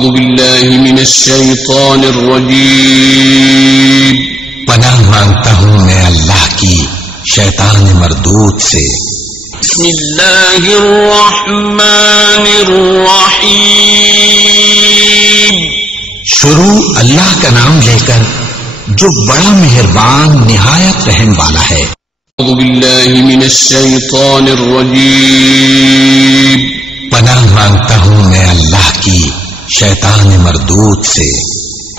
أعوذ بالله من الشيطان الرجيم पनाह मांगता हूँ मैं अल्लाह की शैतान मरदूद से। بسم الله الرحمن الرحيم शुरू अल्लाह का नाम लेकर जो बड़ा मेहरबान निहायत रहम वाला है। أعوذ بالله من الشيطان الرجيم पनाह मांगता हूँ मैं अल्लाह की शैतान मरदूद से।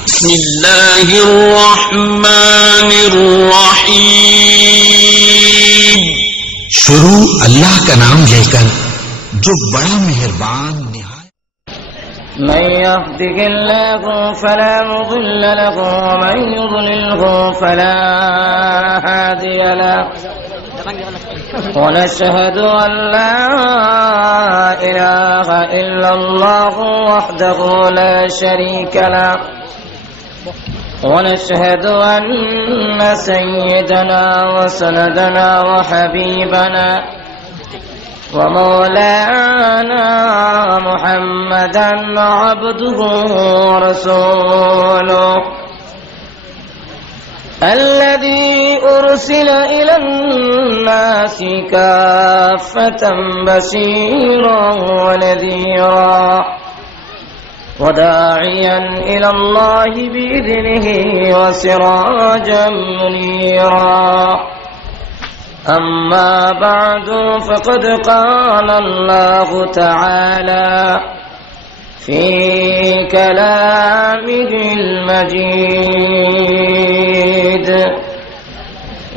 بسم الله الرحمن الرحيم शुरू अल्लाह का नाम लेकर जो बड़ा मेहरबान निहायत। من يهده الله فلا مضل له ومن يضلله فلا هادي له ونشهد أن لا إله إلا الله وحده لا شريك له ونشهد أن سيدنا وسندنا وحبيبنا ومولانا محمدا عبده ورسوله الذي أرسل إلى الناس كافة بشيرا ونذيرا وداعيا إلى الله بإذنه وسراجا منيرا أما بعد فقد قال الله تعالى في كلامه المجيد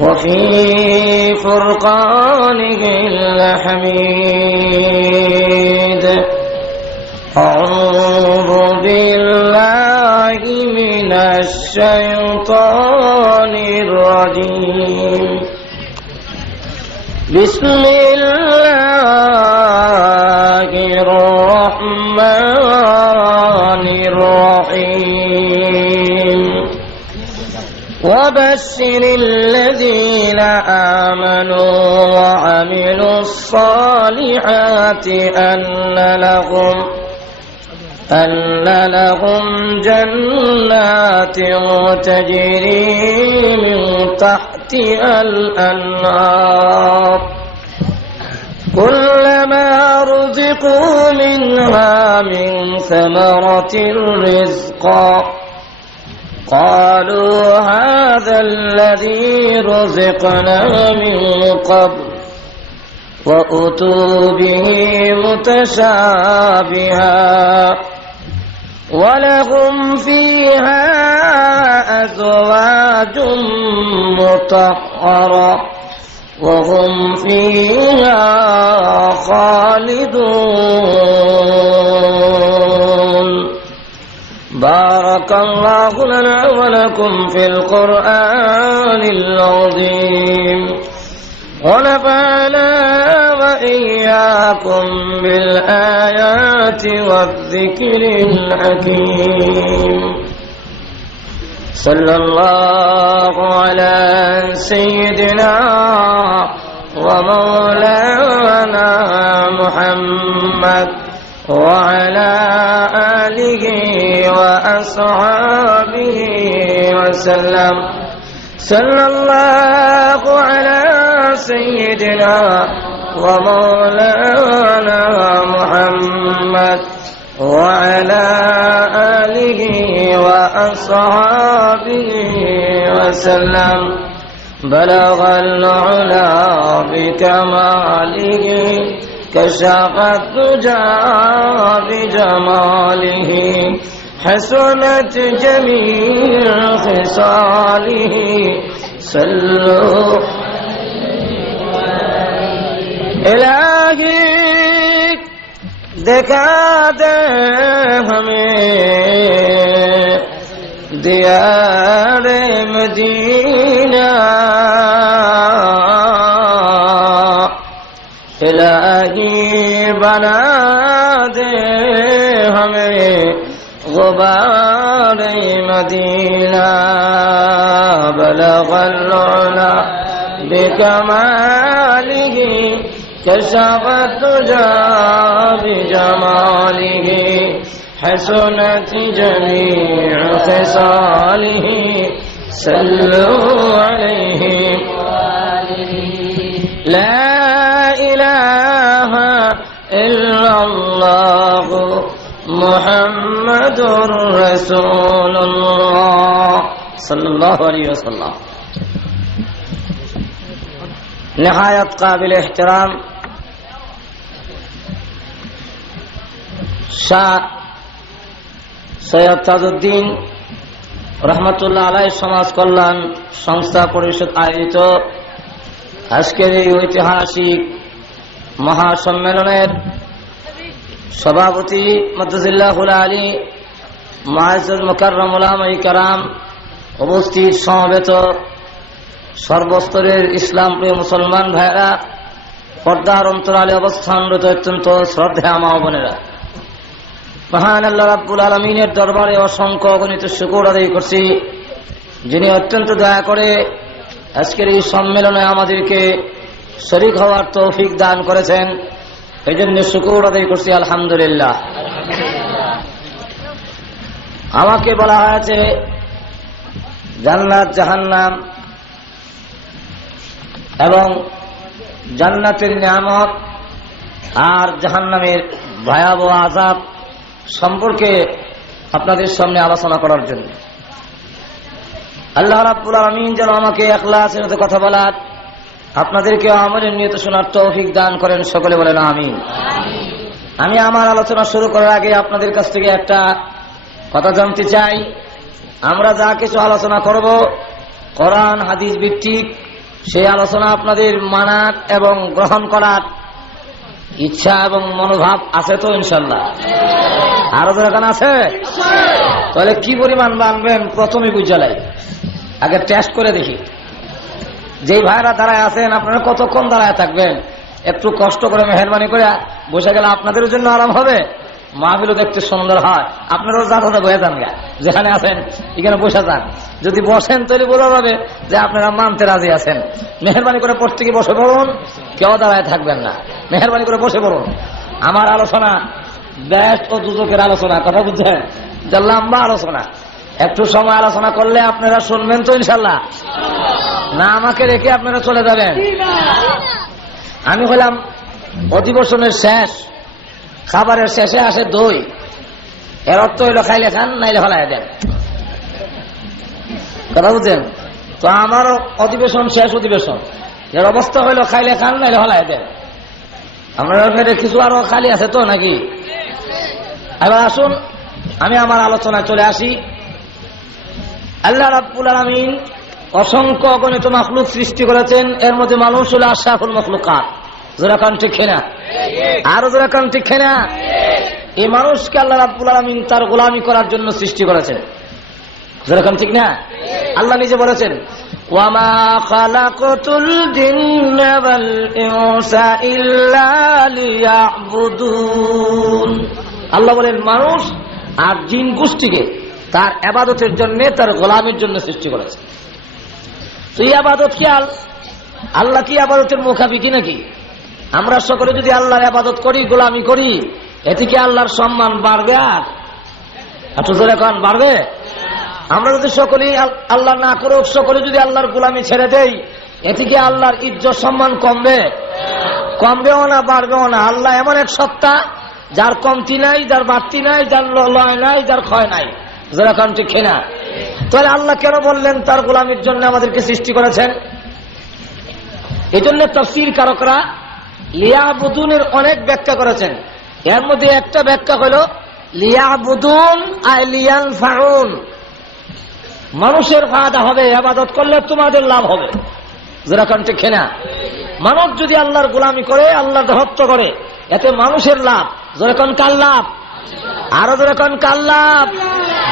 وفي فرقانه الحميد أعوذ بالله من الشيطان الرجيم بسم الله الرحمن الرحيم وبشر الذين آمنوا وعملوا الصالحات أن لهم جنات تجري من تحتها الأنهار كلما رزقوا منها من ثمرة رزقا قالوا هذا الذي رزقنا من قبل وأتوا به متشابها ولهم فيها أزواج مطهرة وهم فيها خالدون بارك الله لنا ولكم في القرآن العظيم ونفعنا وإياكم بالآيات والذكر الحكيم صلى الله على سيدنا ومولانا محمد وعلى آله وأصحابه وسلم صلى الله على سيدنا ومولانا محمد وعلى آله وأصحابه وسلم بلغ العلا بكماله كشف الدجى بجماله حسنت جميع خصاله صلوا الہی دکھا دے ہمیں دیار مدینہ الہی بنا دے ہمیں غبار مدینہ بلغ العلا بكماله كشف الدجى بجماله حسنت جميع خصاله صلوا عليه لا إله إلا الله محمد رسول الله صلى الله عليه وسلم. نهايت قابل احترام শাহ সৈয়দ তাজউদ্দিন রহমতুল্লাহ আলাইহি সমাজ কল্যাণ সংস্থা পরিষদ আয়োজিত আজকের এই ঐতিহাসিক মহাসম্মেলনের সভাপতি মাদ্দাজিল্লাহুল আলী মুআজ্জাজ মুকাররম উলামায়ে কেরাম, উপস্থিত সমবেত সর্বস্তরের ইসলাম প্রিয় মুসলমান ভাইরা, পর্দার অন্তরালে অবস্থানরত অত্যন্ত শ্রদ্ধেয় মা বোনেরা, মহান আল্লাহ রাব্বুল আলামিনের দরবারে অসংখ্য অগণিত শুকর আদায় করছি, যিনি অত্যন্ত দয়া করে আজকের এই সম্মেলনে আমাদেরকে শরীক হওয়ার তৌফিক দান করেছেন। এই জন্য শুকর আদায় করছি আলহামদুলিল্লাহ। আমাকে বলা হয়েছে জান্নাত জাহান্নাম এবং জান্নাতের নিয়ামত আর জাহান্নামের ভয়াবহ আযাব সম্পর্কে আপনাদের সামনে আলোচনা করার জন্য। আল্লাহ রাব্বুল আলামিন যেন আমাকে ইখলাসের সাথে কথা বলার, আপনাদেরকে আমলের নিয়ত শোনার তৌফিক দান করেন, সকলে বলেন আমিন। আমি আমার আলোচনা শুরু করার আগে আপনাদের কাছ থেকে একটা কথা জানতে চাই। আমরা যা কিছু আলোচনা করব কোরআন হাদিস ভিত্তিক, সেই আলোচনা আপনাদের মানার এবং গ্রহণ করার ইচ্ছা এবং মনোভাব আছে তো ইনশাল্লাহ? আরো দরকার আছে? তাহলে কি পরিমাণ মানবেন প্রথমে বুঝালাই, আগে টেস্ট করে দেখি। যেই ভাইরা দাঁড়ায় আছেন আপনারা কতক্ষণ দাঁড়ায় থাকবেন? একটু কষ্ট করে মেহরবানি করে বসে গেলে আপনাদের জন্য আরাম হবে, মাহফিলও দেখতে সুন্দর হয়। আপনারাও যা কথা বয়ে যান, যেখানে আছেন এখানে বসে যান। যদি বসেন তাহলে বোঝা যাবে যে আপনারা মানতে রাজি আছেন। মেহরবানি করে প্রত্যেকে বসে পড়ুন, কেউ দাঁড়ায় থাকবেন না। মেহরবানি করে বসে পড়ুন। আমার আলোচনা বেস্ট ও দুজকের আলোচনা, কথা বুঝছেন? যে লম্বা আলোচনা, একটু সময় আলোচনা করলে আপনারা শুনবেন তো ইনশাল্লাহ? না আমাকে রেখে আপনারা চলে যাবেন? আমি হলাম অধিবেশনের শেষ, খাবারের শেষে আসে দই। এর অর্থ হইল খাইলে খান, নাইলে হলায় দেন, কথা বুঝছেন তো? আমারও অধিবেশন শেষ অধিবেশন, এর অবস্থা হইল খাইলে খান, নাইলে হলায় দেন। আপনারা কিছু আরো খালি আছে তো নাকি? এবার আসুন আমি আমার আলোচনায় চলে আসি। আল্লাহ রাব্বুল আলামিন অসংখ্য অগণিত মাখলুক সৃষ্টি করেছেন, এর মধ্যে মানুষ হলো আশরাফুল মাখলুকাত। যারা কান ঠিক না, আরো যারা কান ঠিক না, এই মানুষকে আল্লাহ রাব্বুল আলামিন তার গোলামি করার জন্য সৃষ্টি করেছেন। যারা কান ঠিক না, আল্লাহ নিজে বলেছেন ওয়ামা খালাকতুল জিন্না ওয়াল ইনসা ইল্লা লিয়াবুদুন। আল্লাহ বলেন মানুষ আর জিন গোষ্ঠীকে তার ইবাদতের জন্য, তার গোলামির জন্য সৃষ্টি করেছে। তো এই ইবাদত কি আল্লাহ কি ইবাদতের মুখাপিকি নাকি? আমরা সকলে যদি আল্লাহর ইবাদত করি, গোলামি করি, এতে কি আল্লাহর সম্মান বাড়বে? আর একটু জোরে কোন বাড়বে? আমরা যদি সকলেই আল্লাহ না করুক, সকলে যদি আল্লাহর গোলামি ছেড়ে দেই, এতে কি আল্লাহর ইজ্জত সম্মান কমবে? কমবেও না, বাড়বেও না। আল্লাহ এমন এক সত্তা যার কমতি নাই, যার বাড়তি নাই, যার লয় নাই, যার ক্ষয় নাই। যারা কান ঠিক না, তাহলে আল্লাহ কেন বললেন তার গোলামির জন্য আমাদেরকে সৃষ্টি করেছেন? এই জন্য তাফসীর কারকরা লিয়াবুদুনের অনেক ব্যাখ্যা করেছেন। এর মধ্যে একটা ব্যাখ্যা হলো লিয়াবুদুন আই লিয়ানফাউন, মানুষের ফায়দা হবে, ইবাদত করলে তোমাদের লাভ হবে। যারা কান ঠিক না, মানুষ যদি আল্লাহর গোলামি করে, আল্লাহর দাসত্ব করে, এতে মানুষের লাভ। যখন কার লাভ? আরো যখন কার লাভ?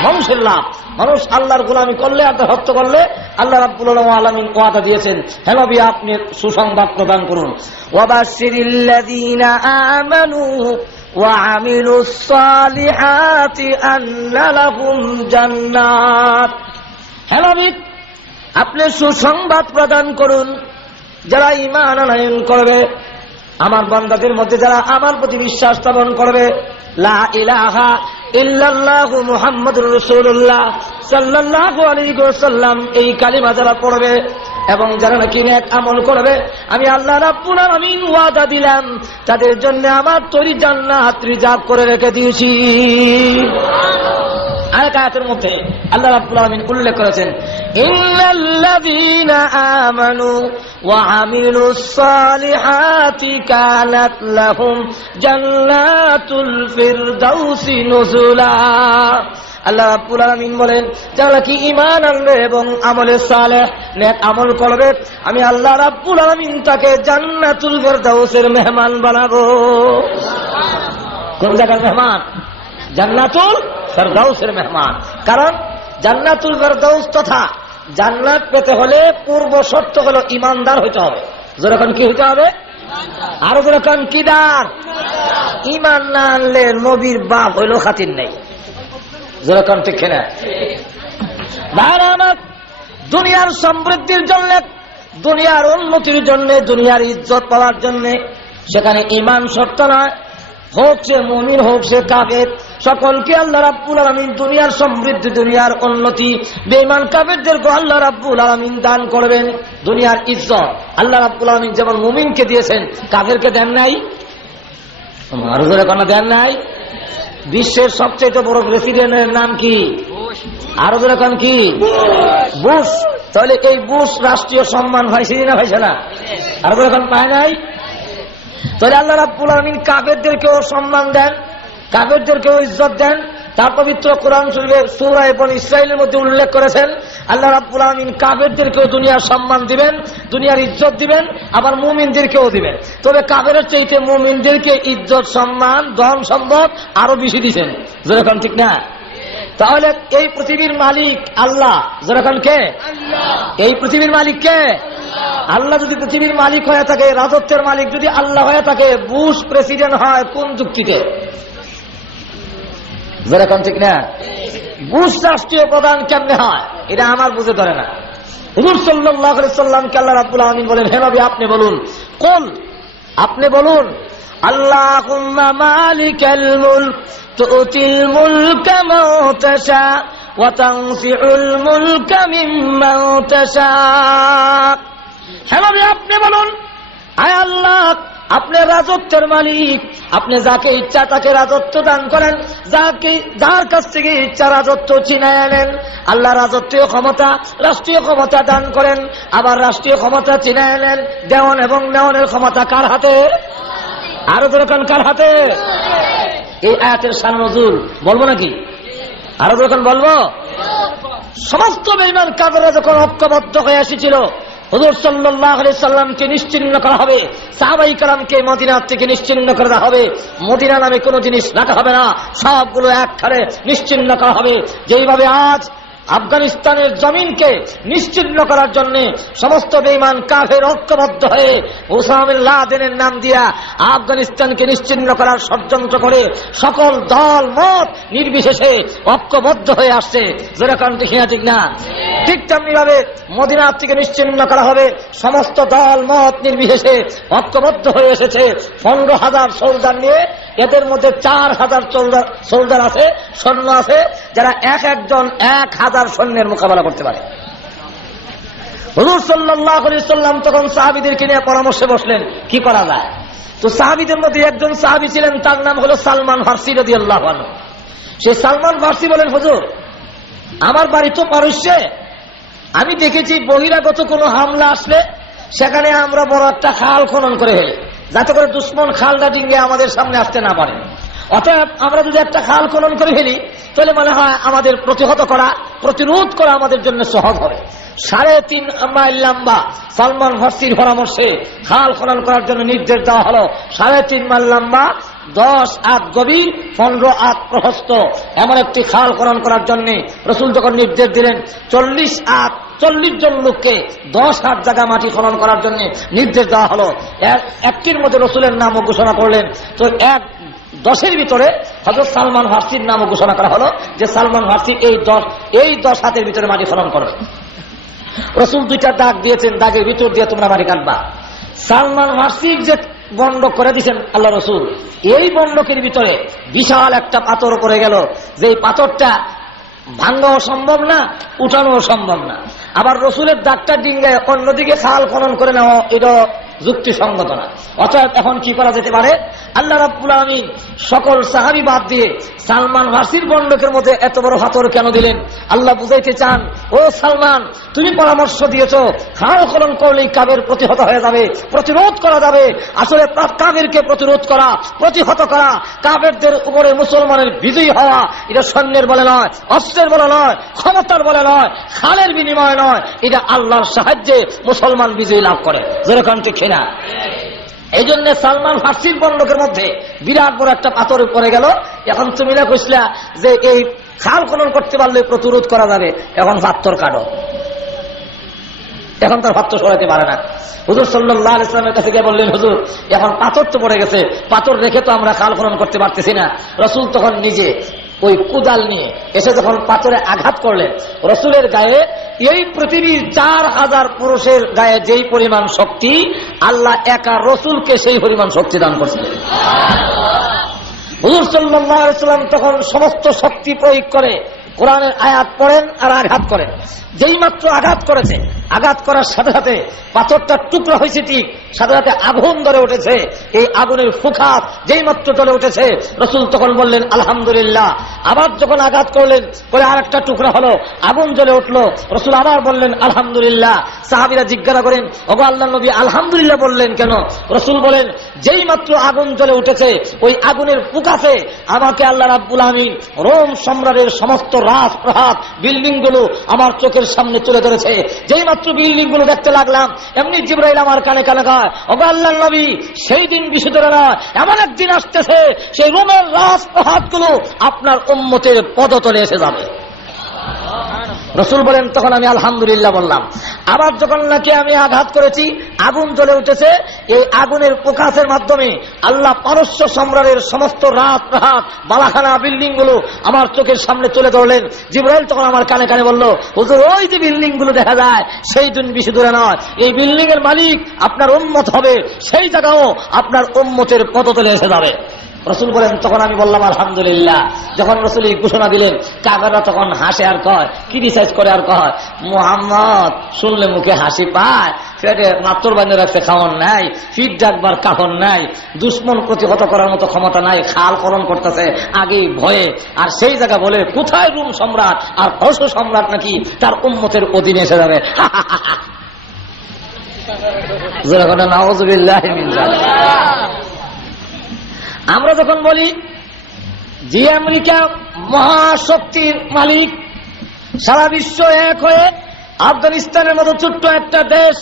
মানুষের লাভ। মানুষ আল্লাহর গোলামি করলে, আর দাসত্ব করলে আল্লাহ রাব্বুল আলামিন ওয়াদা দিয়েছেন, হে নবী আপনি সুসংবাদ প্রদান করুন, ওয়াবাশশিরিল্লাযীনা আমানু ওয়া আমিলুস সালিহাতি আন্না লাহুম জান্নাত। হে নবী আপনি সুসংবাদ প্রদান করুন, যারা ঈমান আনয়ন করবে, আমার বান্দাদের মধ্যে যারা আমার প্রতি বিশ্বাস স্থাপন করবে, লা ইলাহা ইল্লাল্লাহু মুহাম্মাদুর রাসূলুল্লাহ সাল্লাল্লাহু আলাইহি ওয়াসাল্লাম এই কালিমা যারা পড়বে এবং যারা নাকি নেক আমল করবে, আমি আল্লাহ রাব্বুল আলামিন ওয়াদা দিলাম তাদের জন্য আমার তৈরি জান্নাত রিজার্ভ করে রেখে দিয়েছি। আরেক আয়াতের মধ্যে আল্লাহ রাব্বুল আলামিন উল্লেখ করেছেন, ইন্নাল্লাযীনা আমানু ওয়া আমিলুস সালিহাতি কানাত লাহুম জান্নাতুল ফিরদাউসি নুজুলা। আল্লাহ রাব্বুল আলামিন বলেন, যারা কি ঈমান আনবে এবং আমলে সালেহ নেক আমল করবে, আমি আল্লাহ রাব্বুল আলামিন তাকে জান্নাতুল ফিরদাউসের মেহমান বানাবো। কোন জায়গার মেহমান? জান্নাতুল ফিরদাউসের মেহমান। কারণ জান্নাতুল ফিরদাউস তথা জান্নাত পেতে হলে পূর্ব শর্ত হলো ঈমানদার হইতে হবে। যেরকম কি হইতে হবে? আরো যেরকম কিদার। ঈমান না আনলে নবীর বাপ হইল খাতির নেই। যেরকম ঠিক না? ভাইরা আমার, দুনিয়ার সমৃদ্ধির জন্য, দুনিয়ার উন্নতির জন্য, দুনিয়ার ইজ্জত পাওয়ার জন্য সেখানে ঈমান শর্ত নয়। হোক সে মুমিন, হোক সে কাফের, সকলকে আল্লাহ রাব্বুল আলামিন দুনিয়ার সমৃদ্ধি, দুনিয়ার উন্নতি, বেঈমান কাফেরদেরকে আল্লাহ রাব্বুল আলামিন দান করবেন। দুনিয়ার ইজ্জত আল্লাহ রাব্বুল আলামিন যেমন মুমিনকে দিয়েছেন, কাফেরকে দেন নাই? আরো জোরে কোনো দেন নাই? বিশ্বের সবচেয়ে বড় প্রেসিডেন্টের নাম কি? আরো জোরে কোন কি? বুশ। তাহলে এই বুশ রাষ্ট্রীয় সম্মান পাইছে না পাইছে না? আরো জোরে কোন পায় নাই? তাহলে আল্লাহ রাব্বুল আলামিন কাফেরদেরকেও সম্মান দেন, কাফেরদেরকেও ইজ্জত দেন। তার পবিত্র কোরআন শরীফে সূরা বনী ইসরাঈলের মধ্যে উল্লেখ করেছেন, আল্লাহ রাব্বুল আলামিন কাফেরদেরকেও দুনিয়ার সম্মান দিবেন, দুনিয়ার ইজ্জত দিবেন, আবার মুমিনদেরকেও দিবেন। তবে কাফেরের চাইতে মুমিনদেরকে ইজ্জত, সম্মান, ধন সম্পদ আরো বেশি দিবেন। যেরকম ঠিক না? তাহলে এই পৃথিবীর মালিক আল্লাহ। যেরকম কে? এই পৃথিবীর মালিক কে? আল্লাহ। যদি পৃথিবীর মালিক হয়ে থাকে, রাজত্বের মালিক যদি আল্লাহ হয়ে থাকে, বুশ প্রেসিডেন্ট হয় কোন যুক্তিতে? যেরকম ঠিক না? বুশ রাষ্ট্রীয় প্রধান কেমনে হয় এটা আমার বুঝে ধরে না। হুজুর সাল্লাল্লাহু আলাইহি সাল্লামকে আল্লাহ রাব্বুল আলামিন বলেন, হে নবী আপনি বলুন, কুল, আপনি বলুন, আল্লাহুম্মা মালিকাল মুলক তুতিল মুলকা মান তাশা ওয়া তানজিউল মুলকা মিম্মান তাশা। হে নবী আপনি বলুন, আয় আল্লাহ আপনি রাজত্বের মালিক, আপনি যাকে ইচ্ছা তাকে রাজত্ব দান করেন, যার কাছ থেকে ইচ্ছা রাজত্ব ছিনায় আনেন। আল্লাহ রাজত্বীয় ক্ষমতা, রাষ্ট্রীয় ক্ষমতা দান করেন, আবার রাষ্ট্রীয় ক্ষমতা ছিনায় আনেন। দেওয়ান এবং নেওয়ানের ক্ষমতা কার হাতে? আরো দরকার কার হাতে? এই আয়াতের শান নজুল বলবো নাকি? আরো দরকার বলবো? সমস্ত বেঈমান কাফেররা যখন ঐক্যবদ্ধ হয়ে এসেছিল, হুজুর সাল্লাল্লাহু আলাইহি সাল্লামকে নিশ্চিহ্ন করা হবে, সাহাবায়ে কেরামকে মদিনা থেকে নিশ্চিহ্ন করা হবে, মদিনা নামে কোনো জিনিস রাখা হবে না, সবগুলো একখানে নিশ্চিহ্ন করা হবে। যেইভাবে আজ আফগানিস্তানের জমিনকে নিশ্চিহ্ন করার জন্য সমস্ত বেঈমান কাফের ঐক্যবদ্ধ হয়ে ওসামা বিন লাদেনের নাম দিয়া আফগানিস্তানকে নিশ্চিহ্ন করার ষড়যন্ত্র করে সকল দল মত নির্বিশেষে ঐক্যবদ্ধ হয়ে আসছে। যেরকম ঠিক না? ঠিক তেমনি ভাবে মদিনা থেকে নিশ্চিহ্ন করা হবে, সমস্ত দল মত নির্বিশেষে ঐক্যবদ্ধ হয়ে এসেছে 15,000 সোলজার নিয়ে। এদের মধ্যে 4,000 সোলজার আছে, সৈন্য আছে, যারা একজন 1,000 সৈন্যের মোকাবেলা করতে পারে। হুজুর সাল্লাল্লাহু আলাইহি সাল্লাম তখন সাহাবীদেরকে নিয়ে পরামর্শে বসলেন কি করা যায়। তো সাহাবীদের মধ্যে একজন সাহাবী ছিলেন, তার নাম হলো সালমান ফারসি রাদিয়াল্লাহু আনহু। সেই সালমান ফারসি বলেন, হুজুর আমার বাড়ি তো পারস্যে, আমি দেখেছি বহিরাগত কোনো হামলা আসলে সেখানে আমরা বড় একটা খাল খনন করে ফেলি, যাতে করে দুশ্মন খালটা ডিঙ্গে আমাদের সামনে আসতে না পারে। অতএব আমরা যদি একটা খাল খনন করে ফেলি তাহলে মনে হয় আমাদের প্রতিহত করা, প্রতিরোধ করা আমাদের জন্য সহজ হবে। 3.5 মাইল লম্বা সালমান ফারসির পরামর্শে খাল খনন করার জন্য নির্দেশ দেওয়া হলো। 3.5 মাইল লম্বা, 10 হাত গভীর, 15 হাত প্রশস্ত এমন একটি খাল খনন করার জন্য রাসূল যখন নির্দেশ দিলেন, 40 জন লোককে 10 হাত জায়গা মাটি খনন করার জন্য নির্দেশ দেওয়া হলো। একটির মধ্যে রাসূলের নামও ঘোষণা করলেন। তো 10 ভিতরে হযরত সালমান ফারসির নামও ঘোষণা করা হলো যে সালমান ফারসি এই 10 হাতের ভিতরে মাটি খনন করবে। রাসূল 2টা দাগ দিয়েছেন, দাগের ভিতর দিয়ে তোমরা মাটি কাটবা। সালমান ফারসির যে বন্ধক করে দিয়েছেন আল্লাহ রসুল। এই বন্ধকের ভিতরে বিশাল একটা পাথর পড়ে গেল, যে পাথরটা ভাঙাও সম্ভব না, উঠানো সম্ভব না। আবার রসুলের দাগটা ডিঙ্গায় অন্যদিকে খাল খনন করে নেওয়া এটা যুক্তিসঙ্গত না। অতএব এখন কি করা যেতে পারে? আল্লাহ রাব্বুল আলামিন সকল সাহাবী বাদ দিয়ে সালমান ফার্সির বন্ধকের মধ্যে এত বড় পাথর কেন দিলেন? আল্লাহ বুঝাইতে চান, ও সালমান, তুমি পরামর্শ দিয়েছ খাল খনন করলেই কাবের প্রতিহত হয়ে যাবে, প্রতিরোধ করা যাবে। আসলে কাবেরকে প্রতিরোধ করা, প্রতিহত করা, কাবেরদের উপরে মুসলমানের বিজয়ী হওয়া, এটা সৈন্যের বলে নয়, অস্ত্রের বলে নয়, ক্ষমতার বলে নয়, খালের বিনিময় নয়, এটা আল্লাহর সাহায্যে মুসলমান বিজয়ী লাভ করে। যেরকম ঠিক না? এই জন্য সালমান ফার্সির বন্ধকের মধ্যে বিরাট বড় একটা পাথর পড়ে গেল। এখন তুমি না কইসলা যে এই খাল খনন করতে পারলে প্রতিরোধ করা যাবে, এখন পাথর কাটো, এখন তার পাথর সরাতে পারে না। হুজুর সাল্লাল্লাহু আলাইহি ওয়াসাল্লামের কাছে গিয়ে বললেন, হুজুর এখন পাথর তো পড়ে গেছে, পাথর রেখে তো আমরা খাল খনন করতে পারতেছি না। রাসূল তখন নিজে ওই কুদাল নিয়ে এসে যখন পাথরে আঘাত করলেন, রসুলের গায়ে এই পৃথিবীর 4000 পুরুষের গায়ে যেই পরিমাণ শক্তি, আল্লাহ একা রসুলকে সেই পরিমাণ শক্তি দান করছিলেন। হুজুর সাল্লাল্লাহু আলাইহি ওয়াসাল্লাম তখন সমস্ত শক্তি প্রয়োগ করে কোরআনের আয়াত পড়েন আর আঘাত করেন। যেই মাত্র আঘাত করেছে, আঘাত করার সাথে সাথে পাথরটা টুকরা হয়েছে, ঠিক সাথে সাথে আগুন ধরে উঠেছে। এই আগুনের ফুঁকাত যেই মাত্র জ্বলে উঠেছে, রসুল তখন বললেন আলহামদুলিল্লাহ। আবার যখন আঘাত করলেন, করে আর একটা টুকরা হলো, আগুন জ্বলে উঠলো, রসুল আবার বললেন আলহামদুলিল্লাহ। সাহাবীরা জিজ্ঞাসা করেন, ওগো আল্লাহর নবী আলহামদুলিল্লাহ বললেন কেন? রসুল বলেন, যেই মাত্র আগুন জ্বলে উঠেছে, ওই আগুনের ফুঁকাতে আমাকে আল্লাহ রাব্বুল আমিন রোম সম্রাটের সমস্ত রাজপ্রাসাদ বিল্ডিং গুলো আমার চোখের সামনে তুলে ধরেছে। যেই মাত্র বিল্ডিং গুলো দেখতে লাগলাম, এমনি জিবরাইল আমার কানে কানে কয়, ওগো আল্লাহর নবী সেই দিন বিশুদ্ধ নয়, এমন একদিন আসতেছে সেই রোমের রাজপ্রাসাদ গুলো আপনার উম্মতের পদতলে এসে যাবে। রসুল বলেন, তখন আমি আলহামদুলিল্লাহ বললাম। আবার যখন নাকি আমি আঘাত করেছি, আগুন জ্বলে উঠেছে, এই আগুনের প্রকাশের মাধ্যমে আল্লাহ পারস্য সম্রাটের সমস্ত রাজপ্রাসাদ বালাখানা বিল্ডিং গুলো আমার চোখের সামনে তুলে ধরলেন। জিবরাইল তখন আমার কানে কানে বলল, হুজুর ওই যে বিল্ডিং গুলো দেখা যায়, সেই দিন বেশি দূরে নয়, এই বিল্ডিং এর মালিক আপনার উম্মত হবে, সেই জায়গাও আপনার উম্মতের পদতলে এসে যাবে। রসুল বলেন, তখন আমি বললাম আলহামদুলিল্লাহ। যখন রসুল এই ঘোষণা দিলেন, কাফেররা তখন হাসে আর কয়, ক্রিটিসাইজ করে আর কয়, মুহাম্মদ শুনলে মুখে হাসি পায়, পেটে মাত্র বান্ধে রাখতে খাওয়ান নাই, ফিট ডাকবার কাপড় নাই, দুশ্মন প্রতিহত করার মতো ক্ষমতা নাই, খাল খনন করতেছে আগেই ভয়ে। আর সেই জায়গা বলে কোথায় রোম সম্রাট আর পারস্য সম্রাট নাকি তার উম্মতের অধীনে এসে যাবে। নাউযুবিল্লাহি মিন যালিক। আমরা যখন বলি যে আমেরিকা মহাশক্তির মালিক, সারা বিশ্ব এক হয়ে আফগানিস্তানের মতো ছোট্ট একটা দেশ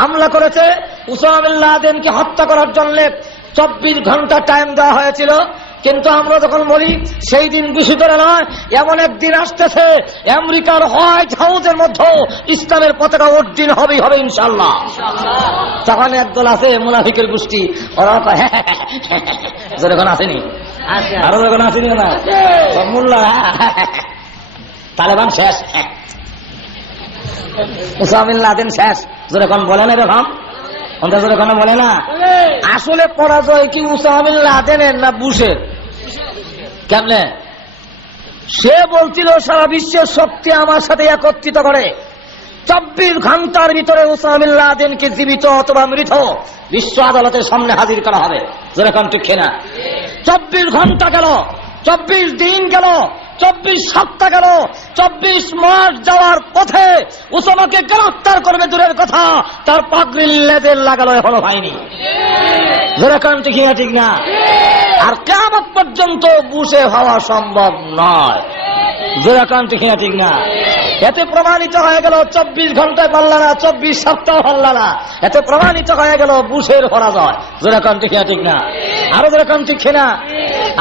হামলা করেছে, উসামা বিন লাদেনকে হত্যা করার জন্য 24 ঘন্টা টাইম দেওয়া হয়েছিল। কিন্তু আমরা যখন বলি সেই দিন বেশি দূরে নয়, এমন একদিন আসতেছে আমেরিকার হোয়াইট হাউসের মধ্যে ইসলামের পতাকা উড্ডীন হবেই হবে ইনশাআল্লাহ। তখন একদল আছে মুনাফিকের গোষ্ঠী, ওরা যখন আসেনি, আরো যখন আসেনি না মোল্লা, তালেবান শেষ, উসামা বিন লাদেন শেষ, যখন বলে না এরকম যখন বলে না। আসলে পরাজয় কি উসামা বিন লাদেনের না বুশের? কেমনে? সে বলছিল সারা বিশ্বের শক্তি আমার সাথে একত্রিত করে 24 ঘন্টার ভিতরে উসামা বিন লাদেনকে জীবিত অথবা মৃত বিশ্ব আদালতের সামনে হাজির করা হবে। যেরকম ঠিক না? 24 ঘন্টা গেল, 24 দিন গেল, 24 সপ্তাহ গেল, 24 মাস যাওয়ার পথে উসামাকে গ্রেফতার করবে দূরের কথা, তার পাগড়ির লেজের লাগালো এখনো হয়নি। যেরকম ঠিক না? ঠিক না? আর কিয়ামত পর্যন্ত বুশে হওয়া সম্ভব নয়। যেরকম ঠিক না? ঠিক না? এতে প্রমাণিত হয়ে গেল 24 ঘন্টায় পারল না, 24 সপ্তাহ পারল না, এতে প্রমাণিত হয়ে গেল বুশের পরাজয়। যেরকম ঠিক না? ঠিক না? আরো যেরকম ঠিক না?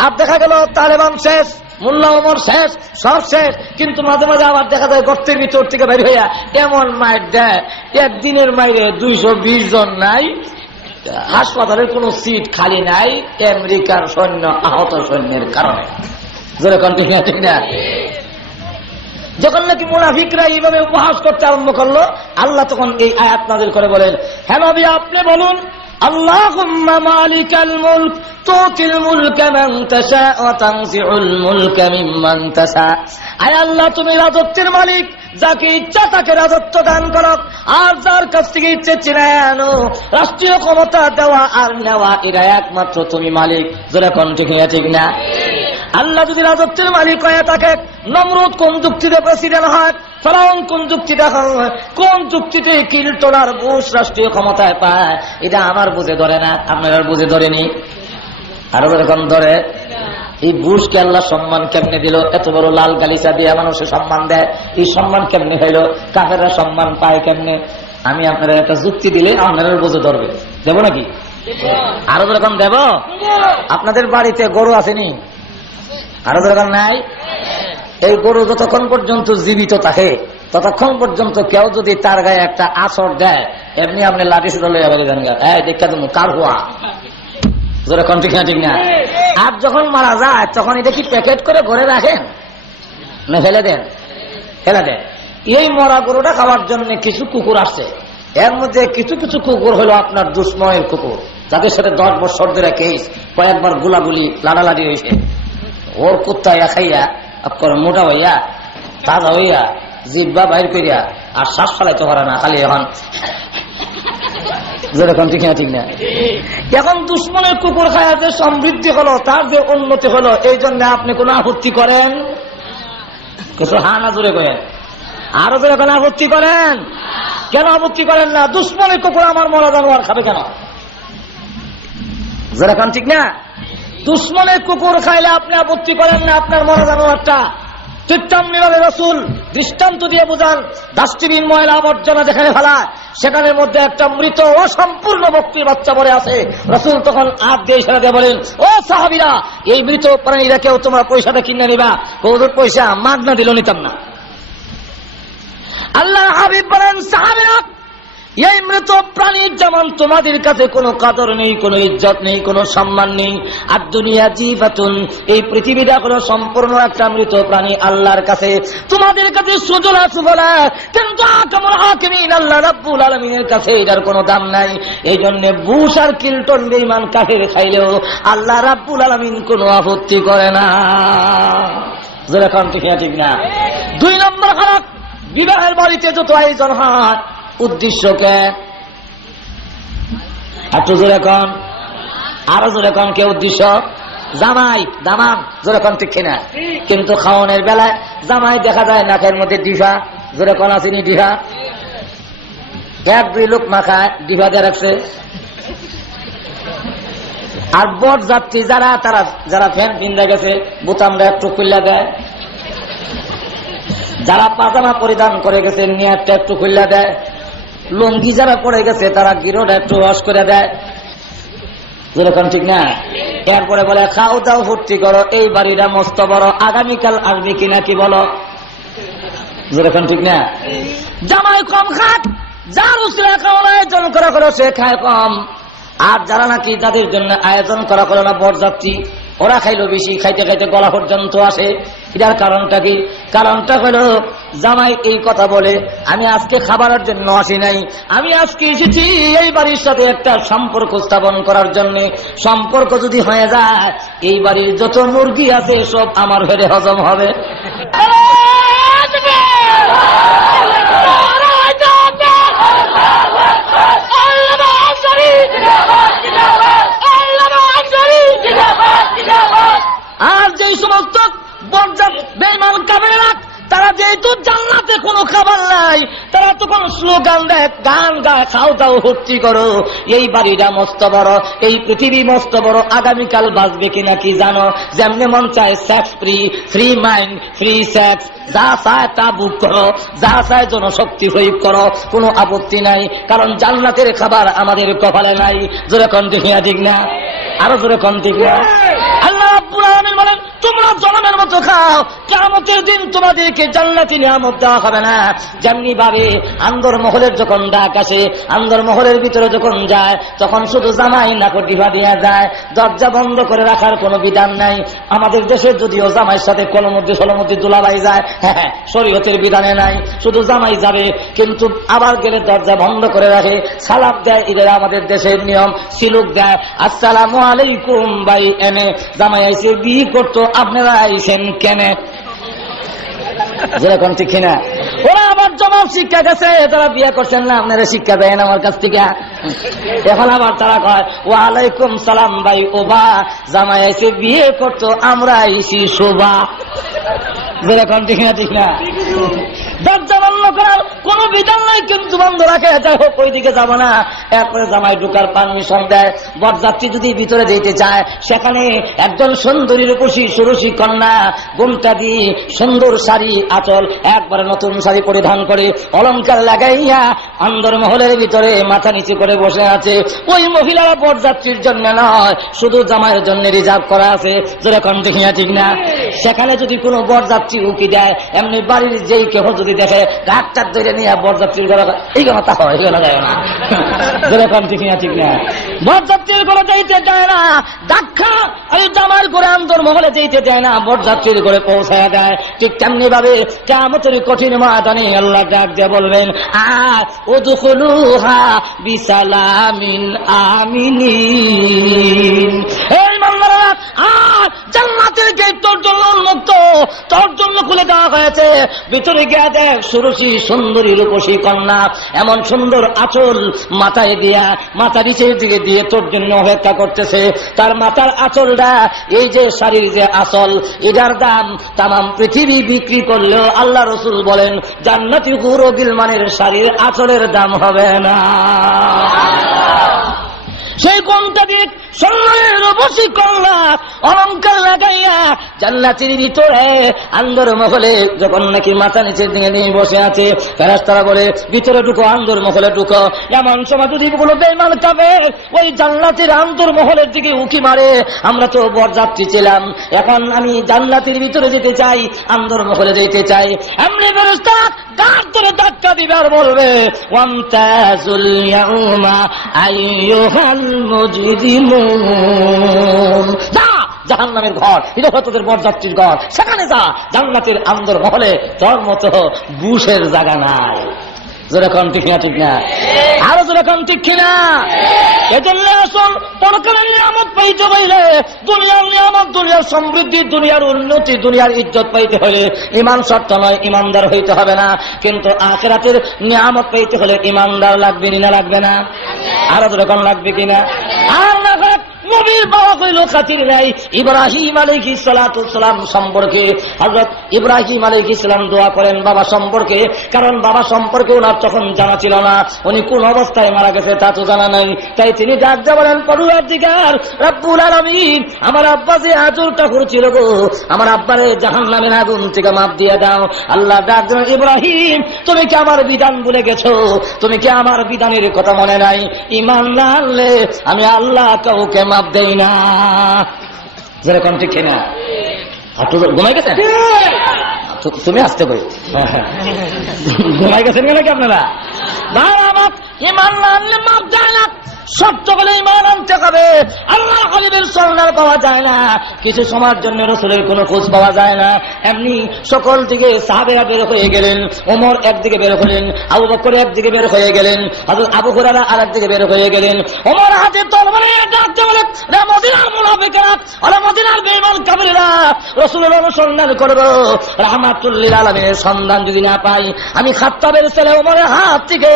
আর দেখা গেল তালেবান শেষ, মোল্লা ওমর শেষ, সব শেষ। কিন্তু মাঝে মাঝে আবার দেখা যায় গর্তের ভিতর থেকে বের হইয়া এমন মাইর দেয়, একদিনের মাইরে 220 জন নাই, হাসপাতালের কোন সিট খালি নাই, আমেরিকার সৈন্য আহত সৈন্যের কারণে। যেরকম ঠিক না? ঠিক না? যখন নাকি মুনাফিকরা এইভাবে উপহাস করতে আরম্ভ করলো, আল্লাহ তখন এই আয়াত নাযিল করে বলেন, হে নবী আপনি বলুন আল্লাহুম্মা মালিকাল মুলক তুতিল মুলকা মান তাশা ওয়া তানজিউল মুলকা মিম্মান তাশা। আয় আল্লাহ, তুমি রাজত্বের মালিক, যাকে ইচ্ছা তাকে রাজত্ব দান করো, আর যার কাছ থেকে ইচ্ছে চিনায় আনো। রাষ্ট্রীয় ক্ষমতা দেওয়া আর নেওয়া এরা একমাত্র তুমি মালিক। যেরকম ঠিক না ঠিক না? আল্লাহ যদি রাজত্বের মালিক হয়ে থাকে, নমরুদ কোন যুক্তিতে প্রেসিডেন্ট হয়, ফেরাউন কোন যুক্তিতে হয়, কোন যুক্তিতে কিল্টন আর বুশ রাষ্ট্রীয় ক্ষমতায় পায়, এটা আমার বুঝে ধরে না, আপনার বুঝে ধরেনি। আরো এরকম ধরে। এই বুশকে আল্লাহ সম্মান কেমনে দিল? এত বড় লাল গালিচা দিয়ে মানুষের সম্মান দেয়, এই সম্মান কেমনে হইল? কাফেররা সম্মান পায় কেমনে? আমি আপনারা একটা যুক্তি দিলে আপনারা বুঝে ধরবে। দেবো নাকি? আরো এরকম দেব? আপনাদের বাড়িতে গরু আসেনি? আরো দরকার নাই? এই গরু যতক্ষণ পর্যন্ত জীবিত থাকে ততক্ষণ পর্যন্ত কেউ যদি তার গায়ে একটা আছর দেয়, এমনি আপনি লাঠি সুটা লইয়া বাড়ি দেন, দেখা তুমি কার হওয়া। যেরকম ঠিক না ঠিক না? আর যখন মারা যায় তখন এটা কি প্যাকেট করে ঘরে রাখেন না ফেলে দেন? ফেলে দেন। এই মরা গরুটা খাওয়ার জন্য কিছু কুকুর আসছে, এর মধ্যে কিছু কিছু কুকুর হলো আপনার দুশ্মনের কুকুর, যাদের সাথে 10 বছর ধরে কেস, কয়েকবার গুলাগুলি লাড়ালাড়ি হয়েছে। ওর কুত্তা খাইয়া মোটা হইয়া তাজা হইয়া জিব্বা বাইর করিয়া আর শ্বাস ফেলাইতে পারে না, খালি এখন যেরকম ঠিক না ঠিক না? এখন দুশ্মনের কুকুর খায়া যে সমৃদ্ধি হলো, তার যে উন্নতি হলো, এই জন্য আপনি কোন আপত্তি করেন? কিছু হা না জোরে করেন, আরো জোরে কোন আপত্তি করেন? কেন আপত্তি করেন না? দুশ্মনের কুকুর আমার মরা জানোয়ার খাবে কেন? যেরকম ঠিক না? দুশ্মনের কুকুর খাইলে আপনি আপত্তি করেন না, আপনার মরা জানোয়ারটা। ঠিক তেমনিভাবে রাসূল দৃষ্টান্ত দিয়ে বোঝান, ডাস্টবিন ময়লা আবর্জনা যেখানে ফেলায় সেখানের মধ্যে একটা মৃত অসম্পূর্ণ বকরির বাচ্চা পড়ে আছে। রাসূল তখন হাত দিয়ে ইশারা দিয়ে বলেন, ও সাহাবীরা, এই মৃত প্রাণীরা কেউ তোমরা পয়সাটা কিনে নিবা? কৌদুর পয়সা মাগনা দিল, নিতাম না। আল্লাহর হাবিব বলেন, সাহাবীরা, এই মৃত প্রাণীর যেমন তোমাদের কাছে কোনো কাদর নেই, কোনো ইজ্জত নেই, কোনো সম্মান নেই। আর দুনিয়া জীবাতুন, এই পৃথিবীটা কোনো সম্পূর্ণ একটা মৃত প্রাণী আল্লাহর কাছে। তোমাদের কাছে সুজলা সুফলা, কিন্তু আকামুল হাকিমিন আল্লাহ রাব্বুল আলামিনের কাছে এটার কোনো দাম নাই। এই জন্য বুশ আর কিল্টন বেঈমান কাফের খাইলেও আল্লাহ রাব্বুল আলামিন কোনো আপত্তি করে না। যেরকম ঠিক না? 2 নম্বর হলো বিবাহের বাড়িতে যত আয়োজন হয়, উদ্দেশ্যকে একটু জোরে কন, আরো জোরে কন। কে উদ্দেশ্য? জামাই দামাম, জোরে কন ঠিক কিনা? কিন্তু খাওয়ানোর বেলায় জামাই দেখা যায় নাকের মধ্যে ডিভা, জোরে কন আসেনি ডিভা? 1-2 লোক মাখায় ডিভা দিয়ে রাখছে। আর বট যাত্রী যারা ফ্যান পিন্দা গেছে বোতামটা একটু খুললা দেয়, যারা পাজামা পরিধান করে গেছে নিয়ারটা একটু খুললা দেয়, লুঙ্গি যারা পড়ে গেছে তারা গিরোটা একটু ওয়াশ করে দেয়। যেরকম ঠিক না? এরপরে বলে, খাও দাও ফুর্তি করো, এই বাড়িটা মস্ত বড়, আগামীকাল আসবি কিনা কি বলো? যেরকম ঠিক না? জামাই কম খাক, যার উসরা খাওয়ার আয়োজন করা করো সে খায় কম, আর যারা নাকি যাদের জন্য আয়োজন করা করো না বরযাত্রী, ওরা খাইলো বেশি, খাইতে খাইতে গলা পর্যন্ত আসে। এটার কারণটা কি? কারণটা হলো জামাই এই কথা বলে, আমি আজকে খাবারের জন্য আসি নাই, আমি আজকে এসেছি এই বাড়ির সাথে একটা সম্পর্ক স্থাপন করার জন্য। সম্পর্ক যদি হয়ে যায়, এই বাড়ির যত মুরগি আছে সব আমার ঘরে হজম হবে। আর যেই সমস্ত বেঈমান কাফেররা, তারা যেহেতু জান্নাতে কোনো খাবার নাই, তারা তখন স্লোগান দেয়, গান গায়, খাও দাও ভর্তি করো, এই বাড়িটা মস্ত বড়, এই পৃথিবী মস্ত বড়, আগামীকাল বাঁচবে কিনা কি জানো? যেমনি মন চায় sex free, free mind, free sex, যা চায় তা বুক করো, যা চায় জনশক্তি প্রয়োগ করো, কোনো আপত্তি নাই, কারণ জান্নাতের খাবার আমাদের কপালে নাই। জোরে কোন ঠিক না? ঠিক না? আরো জোরে কোন ঠিক না? আল্লাহ রাব্বুল আলামিন বলেন, তোমরা জনমের মতো খাও, কিয়ামতের দিন তোমাদেরকে জান্নাতি নিয়ামত দেওয়া হবে না। যেমনি ভাবে আন্দরমহলের যখন ডাক আসে, আন্দরমহলের ভিতরে যখন যায়, তখন শুধু জামাই নাকট ডিভা দেওয়া যায়, দরজা বন্ধ করে রাখার কোনো বিধান নাই। আমাদের দেশে যদিও জামাইয়ের সাথে কলমদ্দি সলমদ্দি দুলাভাই যায়, হ্যাঁ, শরীয়তের বিধানে নাই, শুধু জামাই যাবে, কিন্তু আবার গেলে দরজা বন্ধ করে রাখে, সালাম দেয়। এটা আমাদের দেশের নিয়ম। সিলুক দেয়, আসসালামু আলাইকুম ভাই, এনে জামাই আইসে বিয়ে করতো, আপনারা আইসেন কেনে? যেরকম ঠিক কিনা? ওরা আবার জবাব শিক্ষা গেছে, তারা বিয়ে করছেন না, আপনারা শিক্ষা দেন আমার কাছ থেকে। এখন আবার তারা কয় ওয়ালাইকুম সালাম ভাই, ও বা জামাই আইসে বিয়ে করতো, আমরা আইসি শোভা। যেরকম ঠিক না? ঠিক না? দরজা বন্ধ করার কোন বিধান নাই, কিন্তু বন্ধ রাখে, যাই হোক ওই দিকে যাবো না। এরপরে জামাই ঢুকার পারমিশন দেয়। বরযাত্রী যদি ভিতরে যেতে চায়, সেখানে একজন সুন্দরী রূপসী সুরসী কন্যা গোমটা দিয়ে সুন্দর শাড়ি আঁচল একবারে নতুন শাড়ি পরিধান করে অলংকার লাগাইয়া আন্দরমহলের ভিতরে মাথা নিচে করে বসে আছে। ওই মহিলারা বরযাত্রীর জন্য নয়, শুধু জামাইয়ের জন্য রিজার্ভ করা আছে। যেরকম ঠিক না? ঠিক না? সেখানে যদি কোনো বরযাত্রী উকি দেয়, এমনি বাড়ির যেই কেহ যদি দেখে গাছটা ধরে নিয়ে বরযাত্রীর ঘরে, এই কথা হয়, এগুলো যায় না। যেরকম ঠিক না? ঠিক না? বরযাত্রীর ঘরে যাইতে দেয় না, দেখা আমি জামাইয়ের ঘরে আন্দরমহলে যেতে দেয় না, বরযাত্রীর ঘরে পৌঁছায় দেয়। ঠিক তেমনি ভাবে কিয়ামতের কঠিন ময়দানে আল্লাহ ডাক দিয়ে বলবেন, উদখুলুহা বিসালামিন আমিনিন। এই বান্দারা, জান্নাতের গেট তোর জন্য উন্মুক্ত, তোর জন্য খুলে দেওয়া হয়েছে। ভিতরে গিয়ে দেখ সুরসী সুন্দরী রূপসী কন্যা এমন সুন্দর আঁচল মাথায় দিয়া, মাথা নিচের দিকে দিয়ে তোর জন্য অপেক্ষা করতেছে। তার মাথার আঁচলটা, এই যে শাড়ির যে আঁচল, এটার দাম তামাম পৃথিবী বিক্রি করলেও আল্লাহ রসুল বলেন জান্নাতি হুরুল গিলমানের শাড়ির আঁচলের দাম হবে না। সেই কোনটা দিক সুন্দরের রূপসী কন্যা অলংকার লাগাইয়া জান্নাতের ভিতরে আন্দরমহলে যখন নাকি মাথা নিচের দিকে নিয়ে বসে আছে, ফেরেশতারা বলে ভিতরে ঢুকো, আন্দরমহলে ঢুকো। এমন সময় যদি কোনো বেঈমান কাফের ওই জান্নাতের আন্দরমহলের দিকে উকি মারে, আমরা তো বরযাত্রী ছিলাম, এখন আমি জান্নাতের ভিতরে যেতে চাই, আন্দরমহলে যেতে চাই, এমনি ফেরেশতারা গাছ ধরে ধাক্কা দিবে আর বলবে ওয়ামতাজুল ইয়াউমা আইয়ুহাল মুজরিমুন, যা জাহান্নামের ঘর, এটা হলো তোদের বরযাত্রীর ঘর, সেখানে যা, জান্নাতের আন্দরমহলে তোর মতো বুশের জায়গা নাই। যেরকম ঠিক না? ঠিক না? আরো যেরকম ঠিক কিনা? এজন্য আসল পরকালের নিয়ামত পাইতে হইলে, দুনিয়ার নিয়ামত, দুনিয়ার সমৃদ্ধি, দুনিয়ার উন্নতি, দুনিয়ার ইজ্জত পাইতে হলে ইমান শর্ত নয়, ইমানদার হইতে হবে না। কিন্তু আখিরাতের নিয়ামত পাইতে হলে ইমানদার লাগবে না? লাগবে না? আরো যেরকম লাগবে কিনা? আর না নবীর বাবা কইল খাতির নাই ইব্রাহিম আলাইহিস সালাতু সালাম সম্পর্কে। হযরত ইব্রাহিম আলাইহিস সালাম দোয়া করেন বাবা সম্পর্কে, কারণ বাবা সম্পর্কে ওনার তখন জানা ছিল না, উনি কোন অবস্থায় মারা গেছে তা তো জানা নাই। তাই তিনি ডাক দিয়ে বলেন, পরওয়ারদিগার রব্বুল আলামিন, আমার আব্বা যে আজরটা করেছিল গো, আমার আব্বারে জাহান্নামের আগুন থেকে মাফ দিয়ে দাও। আল্লাহ ডাক দিলেন, ইব্রাহিম তুমি কি আমার বিধান ভুলে গেছো? তুমি কি আমার বিধানের কথা মনে নাই? ঈমান না আনলে আমি আল্লাহ কাউকে মাফ দেই না। যেরকম ঠিক না? ঘুমাই গেছেন? তুমি আসতে পারি ঘুমাই গেছেন কেন কি আপনারা? ঈমান না আনলে মাফ দেয় না। সত্য বলে ঈমান আনতে হবে। আল্লাহ হাবিবের সন্ধান পাওয়া যায় না, কিছু সময়ের জন্য রাসূলের কোনো খোঁজ পাওয়া যায় না। এমনি সকল দিকে সাহাবেরা বের হয়ে গেলেন, ওমর একদিকে বের হলেন, আবু বকর একদিকে বের হয়ে গেলেন, হযরত আবু হুরায়রা আরেকদিকে বের হয়ে গেলেন। ওমর হাতে তরবারি ডাকতে বলেন, রে মদিনার মুনাফিকরা, আরে মদিনার বেঈমান কাফিররা, রাসূলের অনুসন্ধান করব, রাহমাতুল লিল আলামিনের সন্ধান যদি না পাই, আমি খাত্তাবের ছেলে ওমরের হাত থেকে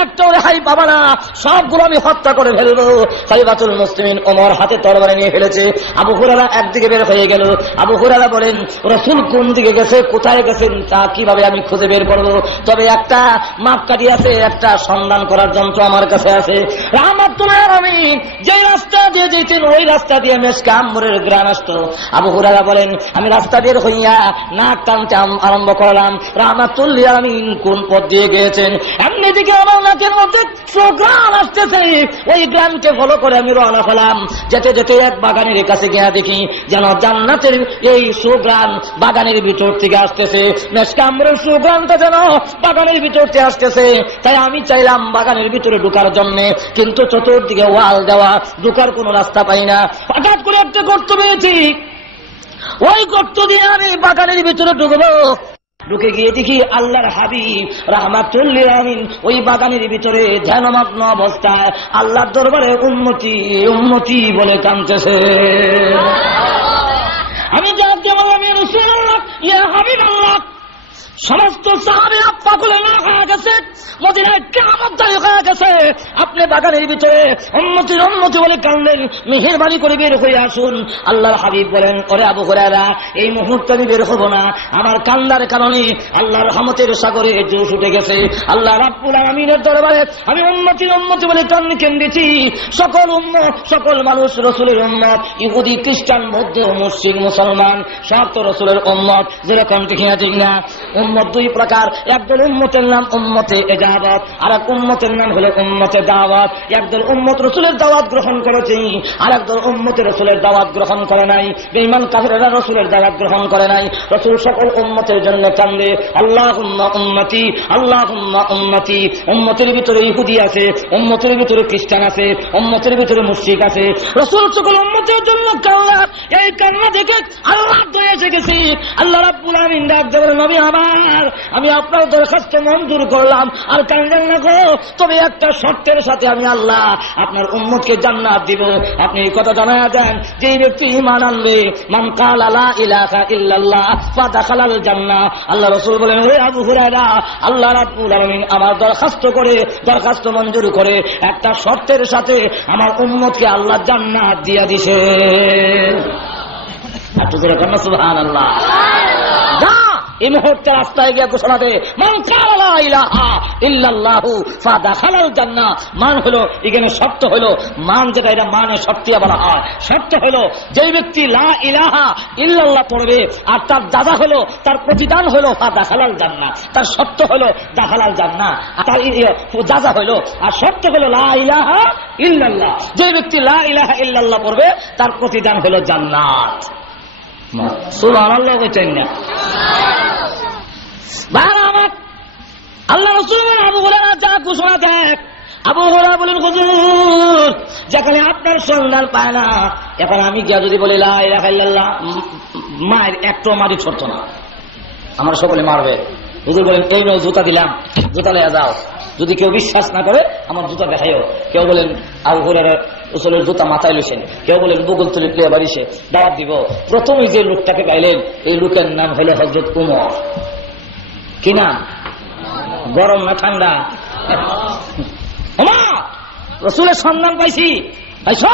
একটা রেহাই পাবো না, সবগুলো আমি হত্যা করে ফেলবো। খলিফাতুল মুসলিমিন ওমর হাতে তরবারি নিয়ে ফেলেছে। আবু হুরায়রা একদিকে বের হয়ে গেল। আবু হুরায়রা বলেন, রাসূল কোন দিকে গেছে, কোথায় গেছেন তা কিভাবে আমি খুঁজে বের করব? তবে একটা মাপকাঠি আছে, একটা সন্ধান করার যন্ত্র আমার কাছে আছে। রাহমাতুল্লাহ আলামিন যে রাস্তা দিয়ে যেতেন ওই রাস্তা দিয়ে মেশকে আম্বরের গ্রাম আসতো। আবু হুরায়রা বলেন, আমি রাস্তা বের হইয়া নাক টানতে আরম্ভ করলাম, রাহমাতুল্লাহ আলামিন কোন পথ দিয়ে গিয়েছেন। এমনি এদিকে আমার নাকের মধ্যে গ্রান আসতেছে, ওই গ্রানকে ফলো করে আমি রওনা হলাম। যেতে যেতে এক বাগানের কাছে গিয়ে দেখি যেন জান্নাতের এই সুগ্রান বাগানের ভিতর থেকে আসতেছে, মেশকাম্বরের সুগ্রানটা যেন বাগানের ভিতর থেকে আসতেছে। তাই আমি চাইলাম বাগানের ভিতরে ঢোকার জন্য, কিন্তু চতুর্দিকে ওয়াল দেওয়া, ঢোকার কোনো রাস্তা পাই না। হঠাৎ করে একটা গর্ত পেয়েছি, ওই গর্ত দিয়ে আমি বাগানের ভিতরে ঢুকবো। ঢুকে গিয়ে দেখি আল্লাহর হাবিব রাহমাতুল লিল আলামিন ওই বাগানের ভিতরে ধ্যানমগ্ন অবস্থায় আল্লাহর দরবারে উম্মতি উম্মতি বলে কাঁদতেছে। আমি জানতে বললাম, ইয়া রাসূলুল্লাহ, ইয়া হাবিবাল্লাহ, সমস্ত সাহাবীরা পাগলে না হয়ে গেছে, মদিনায় কিয়ামত দাঁড়িয়ে হয়ে গেছে, আপনি বাগানের ভিতরে উম্মতি উম্মতি বলে কাঁদলেন, মেহেরবানি করে বের হয়ে আসুন। আল্লাহর হাবিব বলেন, ওরে আবু হুরায়রা, এই মুহূর্তে আমি বের হব না, আমার কান্দার কারণে আল্লাহর রহমতের সাগরে জোশ উঠে গেছে। আল্লাহ রাব্বুল আলামিনের দরবারে আমি উম্মতি উম্মতি বলে কেঁদেছি। সকল উম্মত, সকল মানুষ রাসূলের উম্মত, ইহুদি খ্রিস্টান বৌদ্ধ মুসলিম মুসলমান সব তো রাসূলের উম্মত। যেরকম ঠিক না, উম্মত দুই প্রকার, একদল উম্মতের নাম উম্মতে ইজাবত, আর এক উম্মতের নাম হলো উম্মতে দাওয়াত। একদল উম্মত রাসূলের দাওয়াত গ্রহণ করেছে, আর একদল উম্মতে রাসূলের দাওয়াত গ্রহণ করে নাই। বেঈমান কাফেররা রাসূলের দাওয়াত গ্রহণ করে নাই। রাসূল সকল উম্মতের জন্য কান্দে, আল্লাহুম্মা উম্মতি, আল্লাহুম্মা উম্মতি। উম্মতের ভিতরে ইহুদি আছে, উম্মতের ভিতরে খ্রিস্টান আছে, উম্মতের ভিতরে মুশরিক আছে। রাসূল সকল উম্মতের জন্য কান্না, এই কান্না দেখে আল্লাহ দয়া এসে গেছে। আল্লাহ রাব্বুল আলামিন ডাক দেবেন, নবী আমার, আমি আপনার দরখাস্ত মঞ্জুর করলাম, আর কান্দেন না গো, তবে একটা শর্তের সাথে আমি আল্লাহ আপনার উম্মতকে জান্নাত দিব। আপনি এই কথা জানায়া দেন, যে ব্যক্তি ঈমান আনবে, মান ক্বালা লা ইলাহা ইল্লাল্লাহ ফাদাখালাল জান্নাহ। আল্লাহ রাসূল বলেন, হে আবু হুরায়রা, আল্লাহ রাব্বুল আলামিন আমার দরখাস্ত মঞ্জুর করে একটা শর্তের সাথে আমার উম্মতকে আল্লাহ জান্নাত দিয়া দিছে। একটু জোরে বলুন সুবহানাল্লাহ। এই মুহূর্তে রাস্তায় গিয়ে ঘোষণা দে, মান ক্বালা লা ইলাহা ইল্লাল্লাহু ফাদাখালাল জান্নাহ। মান হলো এখানে শর্ত হলো, মান যেটা এটা মানে শর্তিয়া বলা হয়। শর্ত হলো যেই ব্যক্তি লা ইলাহা ইল্লাল্লাহ পড়বে আর তার দাদা হলো, তার প্রতিদান হলো ফাদাখালাল জান্নাহ। তার শর্ত হলো দাখালাল জান্নাহ, তার দাদা হলো, আর শর্ত হলো লা ইলাহা ইল্লাল্লাহ। যেই ব্যক্তি লা ইলাহা ইল্লাল্লাহ পড়বে তার প্রতিদান হলো জান্নাত। সুবহানাল্লাহ বলছেন না? আল্লাহ রাসূল আবু হুরায়রা যা ঘোষণা দেখ, আবু হুরায়রা বলেন, হুজুর যেখানে আপনার সন্ধান পায় না, এখন আমি গিয়া যদি বলি লা ইলাহা ইল্লাল্লাহ, মায়ের একটু মাটি ছড়ত না, আমরা সকলে মারবে। হুজুর বলেন, এই নাও জুতা দিলাম, জুতা লইয়া যাও, যদি কেউ বিশ্বাস না করে আমার জুতা দেখাইও। কেউ বলেন আবু হুরায়রা রাসূলের জুতা মাথায় লইছেন, কেউ বলেন বুকুল তুলে প্লে বাড়িছে, দাওয়াত দিব। প্রথমে যে লোকটাকে গাইলেন, এই লোকের নাম হলো হযরত উমর। কি নাম? গরম না ঠান্ডা? ওমর, রাসূলের সন্ধান পাইছি। পাইছ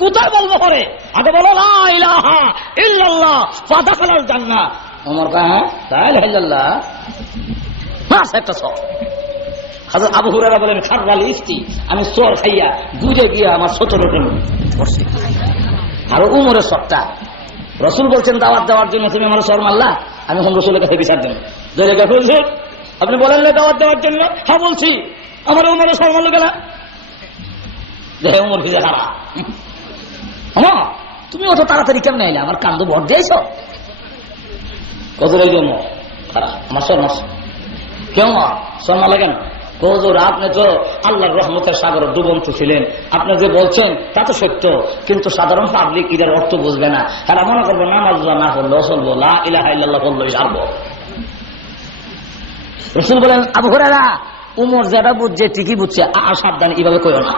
কোথায় বলবো পরে? আগে বলো লা ইলাহা ইল্লাল্লাহ ফাদাখালাল জান্নাহ। ওমর কয়, হ্যাঁ লা ইলাহা ইল্লাল্লাহ, বাস একটা সব। হযরত আবু হুরায়রা বলেন, খাররাল ইফতি, আমি চোর খাইয়া দুধে গিয়া আমার 17 জন করছি। আর উমরের সবটা রাসূল বলছেন দাওয়াত দেওয়ার জন্য, তুমি আমার চোর মারলা, আমি এখন রাসূলের কাছে বিচার দেব। আপনি বলেন না দাওয়াত দেওয়ার জন্য? হ্যাঁ বলছি। আমার উমরের চোর মারলো কেনা? দেখে উমর ভিজে খারা, আমার তুমি অত তাড়াতাড়ি কেমন আইলে? আমার কান্দ ভর দিয়েছ কত জন্য খারা, আমার চোর মারছ কেউ? চোর মারলে কেন? হুজুর আপনি তো আল্লাহর রহমতের সাগরে ডুবন্ত ছিলেন, আপনি যে বলছেন তা তো সত্য, কিন্তু সাধারণ পাবলিক এটার অর্থ বুঝবে না। তারা মনে করবো নামাজ না পড়লেও চলবো, লা ইলাহা ইল্লাল্লাহ বললেই ছাড়বো। রাসূল বলেন, আবু হুরায়রা, উমর যেটা বুঝছে ঠিকই বুঝছে, আর সাবধান এইভাবে কইও না।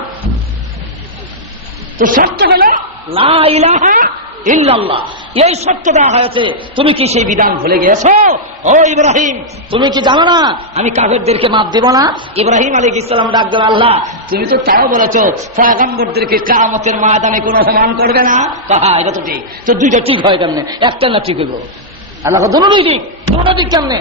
তো শর্ত হলো লা ইলাহা ইল্লাল্লাহ, এই সত্য দেওয়া হয়েছে। তুমি কি সেই বিধান ভুলে গেছো? ও ইব্রাহিম, তুমি কি জানো না আমি কাফেরদেরকে মাফ দিব না? ইব্রাহিম আলাইহিস সালাম ডাক দেন, আল্লাহ তুমি তো তাও বলেছো পয়গম্বরদেরকে কিয়ামতের ময়দানে কোনো অপমান করবে না। হ্যাঁ এটা তো ঠিক। তো দুইটা ঠিক হয় কেমনে? একটা না ঠিক হইব? আল্লাহ দুটোই ঠিক, দুটো ঠিক কেমনে?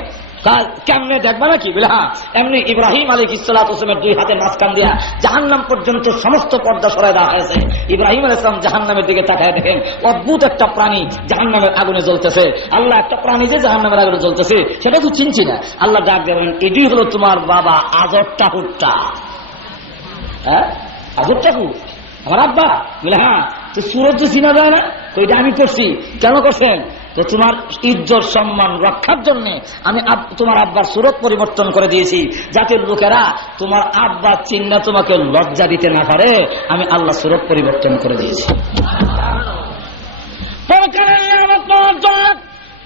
কেমনে দেখবা নাকি? বলে হ্যাঁ, এমনি ইব্রাহিম আলাইহিস সালাতু ওয়াস সালামের দুই হাতের মাঝখান দিয়া জাহান্নাম পর্যন্ত সমস্ত পর্দা সরাই দেওয়া হয়েছে। ইব্রাহিম আলাইহিস সালাম জাহান্নামের দিকে তাকায় দেখেন অদ্ভুত একটা প্রাণী জাহান্নামের আগুনে জ্বলতেছে। আল্লাহ, একটা প্রাণী যে জাহান্নামের আগুনে জ্বলতেছে সেটা তো চিনছি না। আল্লাহ ডাক দেবেন, এটি হলো তোমার বাবা আজর ঠাকুরটা। হ্যাঁ, আজর ঠাকুর আমার আব্বা? বলে হ্যাঁ। তো সুরত তো চিনা যায় না? ওইটা আমি করছি। কেন করছেন? তো তোমার ইজ্জত সম্মান রক্ষার জন্য আমি তোমার আব্বার সুরত পরিবর্তন করে দিয়েছি, যাতে লোকেরা তোমার আব্বা চিন্না তোমাকে লজ্জা দিতে না পারে। আমি আল্লাহ সুরত পরিবর্তন করে দিয়েছি।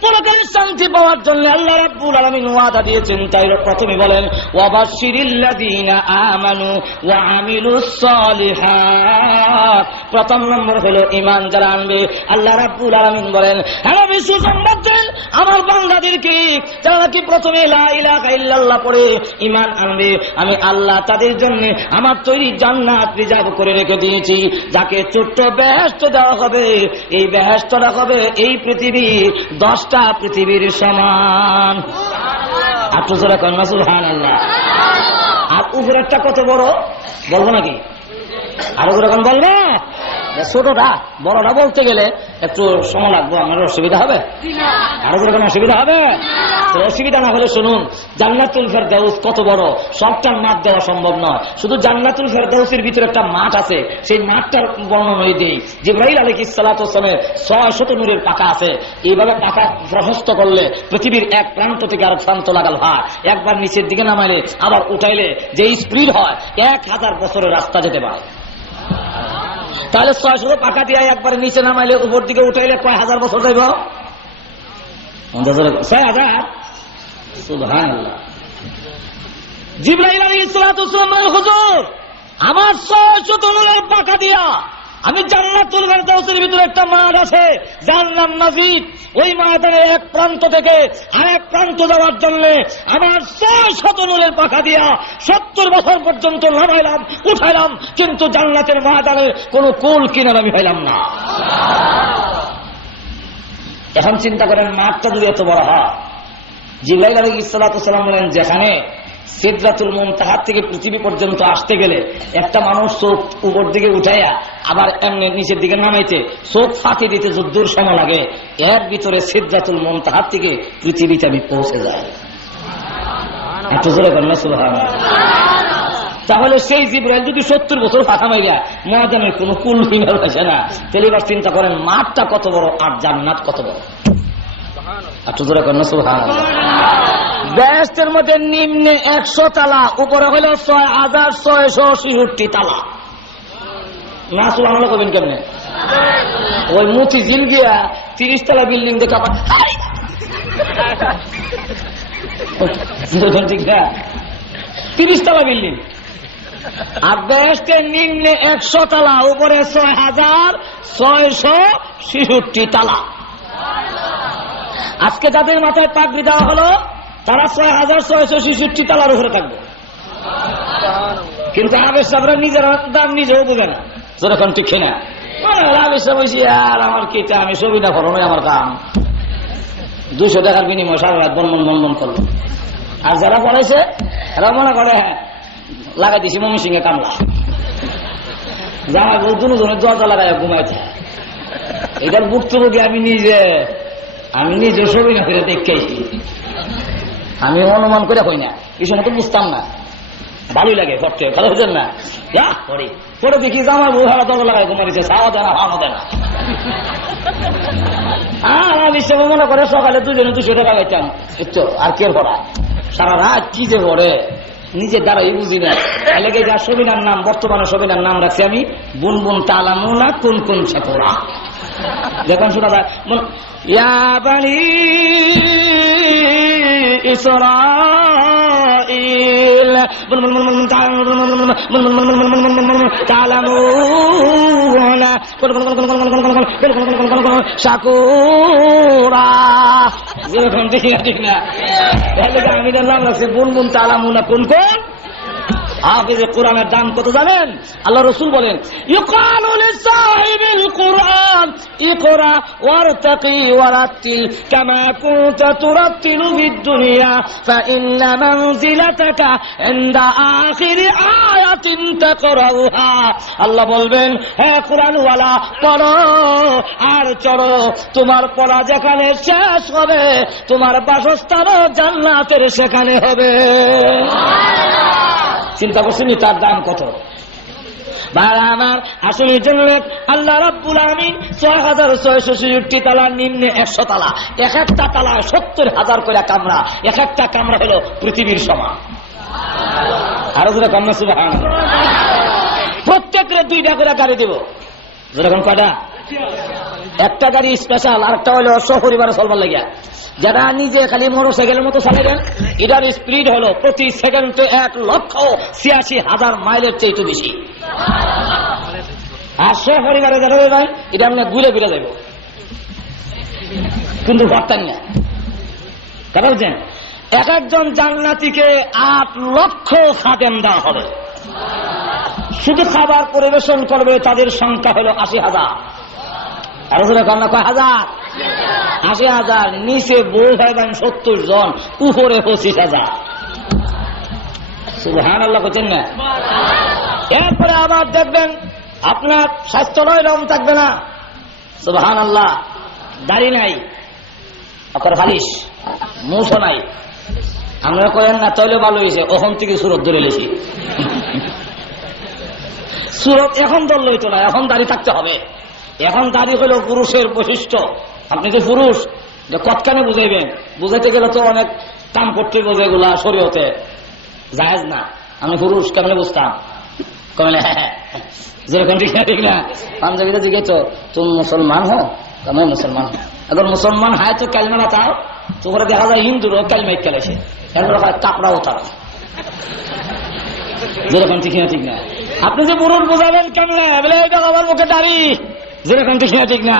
পরকালের শান্তি পাওয়ার জন্য আল্লাহ রাব্বুল আলামিন ওয়াদা দিয়েছেন। তাই প্রথমে বলেন ওয়াবাশশিরিল্লাযীনা আমানু ওয়া আমিলুস সালিহাত। প্রথম নম্বর হলো ঈমান যারা আনবে। আল্লাহ রাব্বুল আলামিন বলেন, হ্যাঁ আমি সুসংবাদ দেন আমার বান্দাদেরকে, যারা নাকি প্রথমে লা ইলাহা ইল্লাল্লাহ পড়ে ঈমান আনবে, আমি আল্লাহ তাদের জন্য আমার তৈরি জান্নাত রিজার্ভ করে রেখে দিয়েছি, যাকে ছোট্ট বেহেশত দেওয়া হবে। এই বেহেশতটা হবে এই পৃথিবী 10টা পৃথিবীর সমান। আটু জোরে কন্যা সুবহানাল্লাহ। আর উপরেরটা কত বড় বলবো নাকি? আরো জোরে কোন বলবো? ছোটটা বড়টা বলতে গেলে একটু সময় লাগবে, আমার অসুবিধা হবে? আরো জোরে কোন অসুবিধা হবে? অসুবিধা না হলে শুনুন, জান্নাতুল ফেরদাউস কত বড়, সবটার মাঠ দেওয়া সম্ভব নয়। শুধু জান্নাতুল ফেরদাউসের ভিতরে একটা মাঠ আছে, সেই মাঠটার বর্ণনা দিই। জিবরাইল আলাইহিস সালাতু ওয়াস সালামের 600 নূরের পাকা আছে। এইভাবে পাকা প্রশস্ত করলে পৃথিবীর এক প্রান্ত থেকে আরেক প্রান্ত লাগাল হয়, একবার নিচের দিকে নামাইলে আবার উঠাইলে যে স্পিড হয় 1000 বছরের রাস্তা যেতে পারে। তাহলে 600 পাকা দিয়ে একবার নিচে নামাইলে উপর দিকে উঠাইলে কয় হাজার বছর যাইব? 6000। সুবহানাল্লাহ। জিবরাইল আলাইহিস সালাতু ওয়াস সালাম, হুজুর আমার 600 নূরের পাকা দিয়া আমি জান্নাতুল ফেরদাউসের ভিতরে একটা মাঠ আছে, যার নাম মাজিদ। ওই মাঠের এক প্রান্ত থেকে আরেক প্রান্ত যাওয়ার জন্য আমার 600 নূরের পাখা দিয়া 70 বছর পর্যন্ত নামাইলাম উঠাইলাম, কিন্তু জান্নাতের ময়দানে কোনো কুল কিনার আমি পাইলাম না। এখন চিন্তা করেন, মাঠটা যদি এত বড় হয়, জিবরাইল আলাইহিস সালাতু ওয়াস সালাম বলেন, যেখানে সিদরাতুল মুনতাহা থেকে পৃথিবী পর্যন্ত আসতে গেলে একটা মানুষ চোখ উপর দিকে উঠাইয়া আবার এমনি নিচের দিকে নামাইতে চোখ ফাঁকি দিতে যদ্দূর সময় লাগে, এর ভিতরে সিদরাতুল মুনতাহা থেকে পৃথিবীতে আমি পৌঁছে যায়। এত জোরে বলেন সুবহানাল্লাহ। তাহলে সেই জিবরাইল যদি 70 বছর ফাঁকা মাইরা ময়দানের কোনো কুল কিনার আসে না, তাহলে এবার চিন্তা করেন মাঠটা কত বড় আর জান্নাত কত বড়। এত জোরে বলেন সুবহানাল্লাহ। বেহেশতের মধ্যে নিম্নে 100 তালা, উপরে হইল 6666 তালা। না সুবহানাল্লাহ কবেন কেমনে? ওই মুতি জিল গিয়া 30 তালা বিল্ডিং দেখা ঠিক না, 30 তালা বিল্ডিং। আর বেহেশতের নিম্নে 100 তালা, উপরে 6666 তালা। আজকে যাদের মাথায় পাগড়ি দেওয়া হলো তারা 6666 তালার উপরে থাকবে, কিন্তু আবেশ সাহেবরা নিজের দাম নিজেও বোঝে না। যখন ঠিক না আবেশ সাহেব বলছি, আর আমার কি, আমি ছবি না ফলো নয় আমার কাম। 200 টাকার বিনিময় সারা রাত বনবন বনবন করলো। আর যারা পড়াইছে এরা মনে করে হ্যাঁ লাগাই দিছি মমি সিংহে কামলা, জামাই বউ দুজনের দরজা লাগাই ঘুমাইছে। এটার ভুক্তভোগী আমি নিজে ছবি না ফিরে দেখেছি, আমি অনুমান করে হই না, এই সময় তো বুঝতাম না। ভালোই লাগে পড়তে, ভালো হচ্ছেন না পড়ে পড়ে দেখি জামাই বউ হারা দরজা লাগাই ঘুমাইছে, খাওয়া দেয় না খাওয়ানো দেয় না। আমি সে মনে করে সকালে 200 টাকা পাইতাম, আর কে পড়া সারা রাত কি যে পড়ে নিজের দ্বারাই বুঝি না। এলাকায় যা সবিনার নাম, বর্তমানে সবিনার নাম রাখছি আমি বুনবুন তালামুনা কোন কোন সাপড়া। দেখুন শোনা যায়, ইয়া বানি ইসরাঈল তালামুনা শাকুরা। ঠিক না, আমি নাম রাখছি বুনবুন তালামুনা কোন কোন। হাফেজে কোরআনের দাম কত জানেন? আল্লাহ রসুল বলেন, ইউকালু লিসাহিবিল কুরআন ইকরা ওয়ারতাকি ওয়ারাত্তিল কামা কুনতা তুরাত্তিলু ফিদ দুনিয়া ফাইন্না মানজিলাতাকা ইনদা আখিরি আয়াতিন তাকরাউহা। আল্লাহ বলবেন, হে কুরআনওয়ালা, পড়ো আর চড়ো, তোমার পড়া যেখানে শেষ হবে তোমার বাসস্থানও জান্নাতের সেখানে হবে। চিন্তা করছেন তার দাম কত? ভাইরা আমার, আসলে জানলেন আল্লাহ রাব্বুল আলামিন ৬৬৬৬ তালার নিম্নে ১০০ তালা, এক একটা তালায় ৭০,০০০ করে কামরা, এক একটা কামরা হলো পৃথিবীর সমান। আরো যেটা কামরা সুবহানাল্লাহ। প্রত্যেকের ২টা করে গাড়ি দেব। যেরকম কয়টা? একটা গাড়ি স্পেশাল, আর একটা হলো সপরিবারে চলবার লাগিয়া। যারা নিজে খালি মোটর সাইকেলের মতো চালাবেন, এটার স্পিড হলো প্রতি সেকেন্ডে ১,৮৬,০০০ মাইলের চেয়ে বেশি। আর সপরিবারে যারা যাবেন, এটা আমরা ঘুরে ঘুরে যাব, কিন্তু ভরতাম না। কথা বলছেন, এক একজন জান্নাতীকে ৮ লক্ষ খাদেম দেওয়া হবে। শুধু খাবার পরিবেশন করবে তাদের সংখ্যা হলো ৮০,০০০। আরো জোরে কন্যা কয় হাজার? ৮০,০০০। নিচে বউ হইবেন ৭০ জন, উপরে ২৫,০০০। সুবহানাল্লাহ করছেন না? এরপরে আবার দেখবেন আপনার স্বাস্থ্যটাই রং থাকবে না। সুবহানাল্লাহ। দাড়ি নাই, আপনার ফালিশ, মুছও নাই। আমরা করেন না তৈলে ভালো হয়েছে, ওখান থেকে সুরত ধরে লেছি। সুরত এখন দল লইতো না, এখন দাড়ি থাকতে হবে। এখন দাড়ি হলো পুরুষের বৈশিষ্ট্য। আপনি যে পুরুষ, কতখানে বুঝাইবেন? বুঝাইতে গেলে তো অনেক কাম করতে বোঝে, এগুলা শরীয়তে জায়েজ না। আমি পুরুষ কেমনে বুঝতাম? কমলে হ্যাঁ, যেরকম ঠিক না, ঠিক না। পাঞ্জাবিতে জিজ্ঞেস, তুমি মুসলমান হো? আমি মুসলমান। এখন মুসলমান হয় তো ক্যালমা না তাও, তোমরা দেখা যায় হিন্দুরও ক্যালমাই খেলেছে, এরপরে হয় কাপড়াও তারা। যেরকম ঠিক না, ঠিক না। আপনি যে পুরুষ বোঝাবেন কেমনে? বলে এটা আমার মুখে দাড়ি, যেরকম ঠিক না, ঠিক না।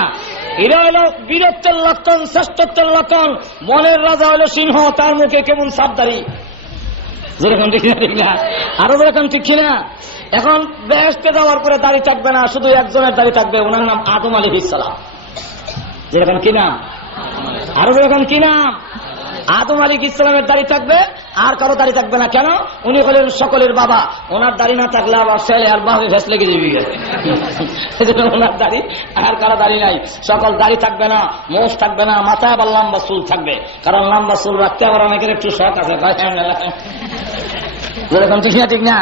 এরা হলো বীরত্বের লক্ষণ, শ্রেষ্ঠত্বের লক্ষণ। মনের রাজা হলো সিংহ, তার মুখে কেমন সাপ দাড়ি, যেরকম ঠিক না, ঠিক না। আরো যেরকম ঠিক কিনা। এখন বেহেশতে যাওয়ার পরে দাড়ি থাকবে না, শুধু একজনের দাড়ি থাকবে, ওনার নাম আদম আলাইহিস সালাম। যেরকম কি নাম? আরো যেরকম কি নাম? আদম আলাইহিস সালামের দাড়ি থাকবে, আর কারো দাড়ি থাকবে না। কেন? উনি হলেন সকলের বাবা। ওনার দাড়ি না থাকলে আবার ছেলে আর বাপে ফেস লেগে যাবি। ওনার দাড়ি আর কারো দাড়ি নাই। সকল দাড়ি থাকবে না, মোষ থাকবে না, মাথায় আবার লম্বা চুল থাকবে। কারণ লম্বা চুল রাখতে আবার অনেকের একটু শখ আছে। যেরকম ঠিক না, ঠিক না।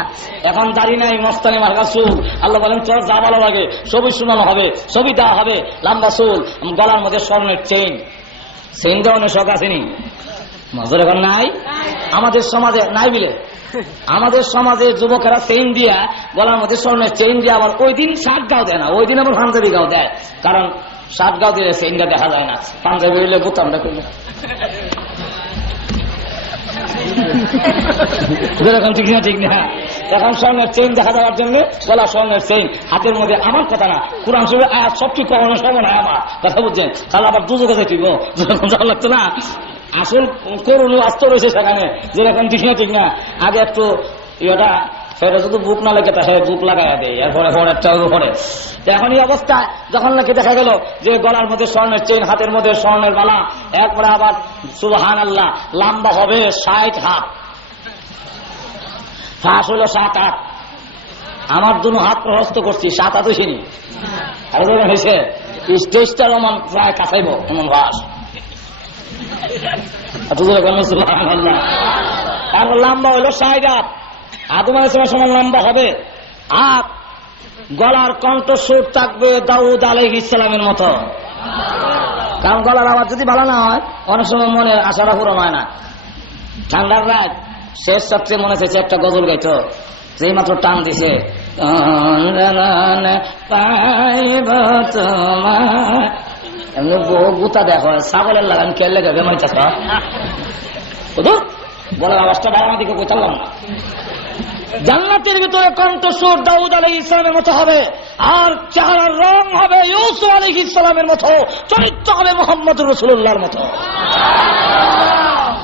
এখন দাড়ি নাই, মস্তানি মার্কা চুল। আল্লাহ বলেন তোর যা ভালো লাগে সবই শোনানো হবে, সবই দেওয়া হবে। লম্বা চুল, গলার মধ্যে স্বর্ণের চেইন। চেইন দেওয়ানোর শখ আসেনি? মজুর এখন নাই আমাদের সমাজে, নাই বিলে আমাদের সমাজে যুবকেরা চেইন দিয়া, গলার মধ্যে স্বর্ণের চেইন দিয়ে আবার ওই দিন শার্ট গাও দেয় না, ওই দিন আবার পাঞ্জাবি গাও দেয়। কারণ শার্ট গাও দিলে চেইনটা দেখা যায় না, পাঞ্জাবি হইলে বোতামটা করলে। যেরকম ঠিক না, ঠিক না। এখন স্বর্ণের চেইন দেখা যাওয়ার জন্য গলা স্বর্ণের চেইন, হাতের মধ্যে। আমার কথা না, কোরআন শরীফের আয়াত সব ঠিক কখনো সমান হয় আমার কথা, বুঝছেন? তাহলে আবার দুজকে যাইব, যেরকম যাওয়া লাগতো না। আসল করুন আস্ত রয়েছে সেখানে, যেরকম ঠিক না, ঠিক না। আগে একটু ইয়েটা সেটা শুধু বুক না লেগে থাকে, বুক লাগাই দেয়, এরপরে পরে। এখন এই অবস্থা যখন নাকি দেখা গেল যে গলার মধ্যে স্বর্ণের চেইন, হাতের মধ্যে স্বর্ণের মালা, এরপরে আবার সুবহানাল্লাহ লম্বা হবে ৬০ হাত, ফাঁস হলো ৭ হাত। আমার দুনো হাত প্রহস্ত করছি, ৭ হাত হয়েছিনি। আর হয়েছে স্টেজটা রমান প্রায় কাছাইব এমন বাস। আর লম্বা হইল ৬০ হাত। আদম আলাইহিস সালামের সমান লম্বা হবে। আর গলার কণ্ঠস্বর থাকবে দাউদ আলাইহিস সালামের মতো। কারণ গলার আওয়াজ যদি ভালো না হয়, অনেক সময় মনের আশাটা পূরণ হয় না। ঠান্ডার রাত শেষ সবচেয়ে মনে চাইছে একটা গজল গাইতো, যেই মাত্র টান দিছে, এমনি গুতা দেখো ছাগলের লাগান কে লেগে বেমারি চাষ বলার আওয়াজটা বাড়ানো দিকে কোথালাম না। জান্নাতের ভিতরে কণ্ঠস্বর দাউদ আলাইহিস সালামের মতো হবে, আর চেহারার রং হবে ইউসুফ আলাইহিস সালামের মতো, চরিত্র হবে মুহাম্মদুর রাসূলুল্লাহর মতো।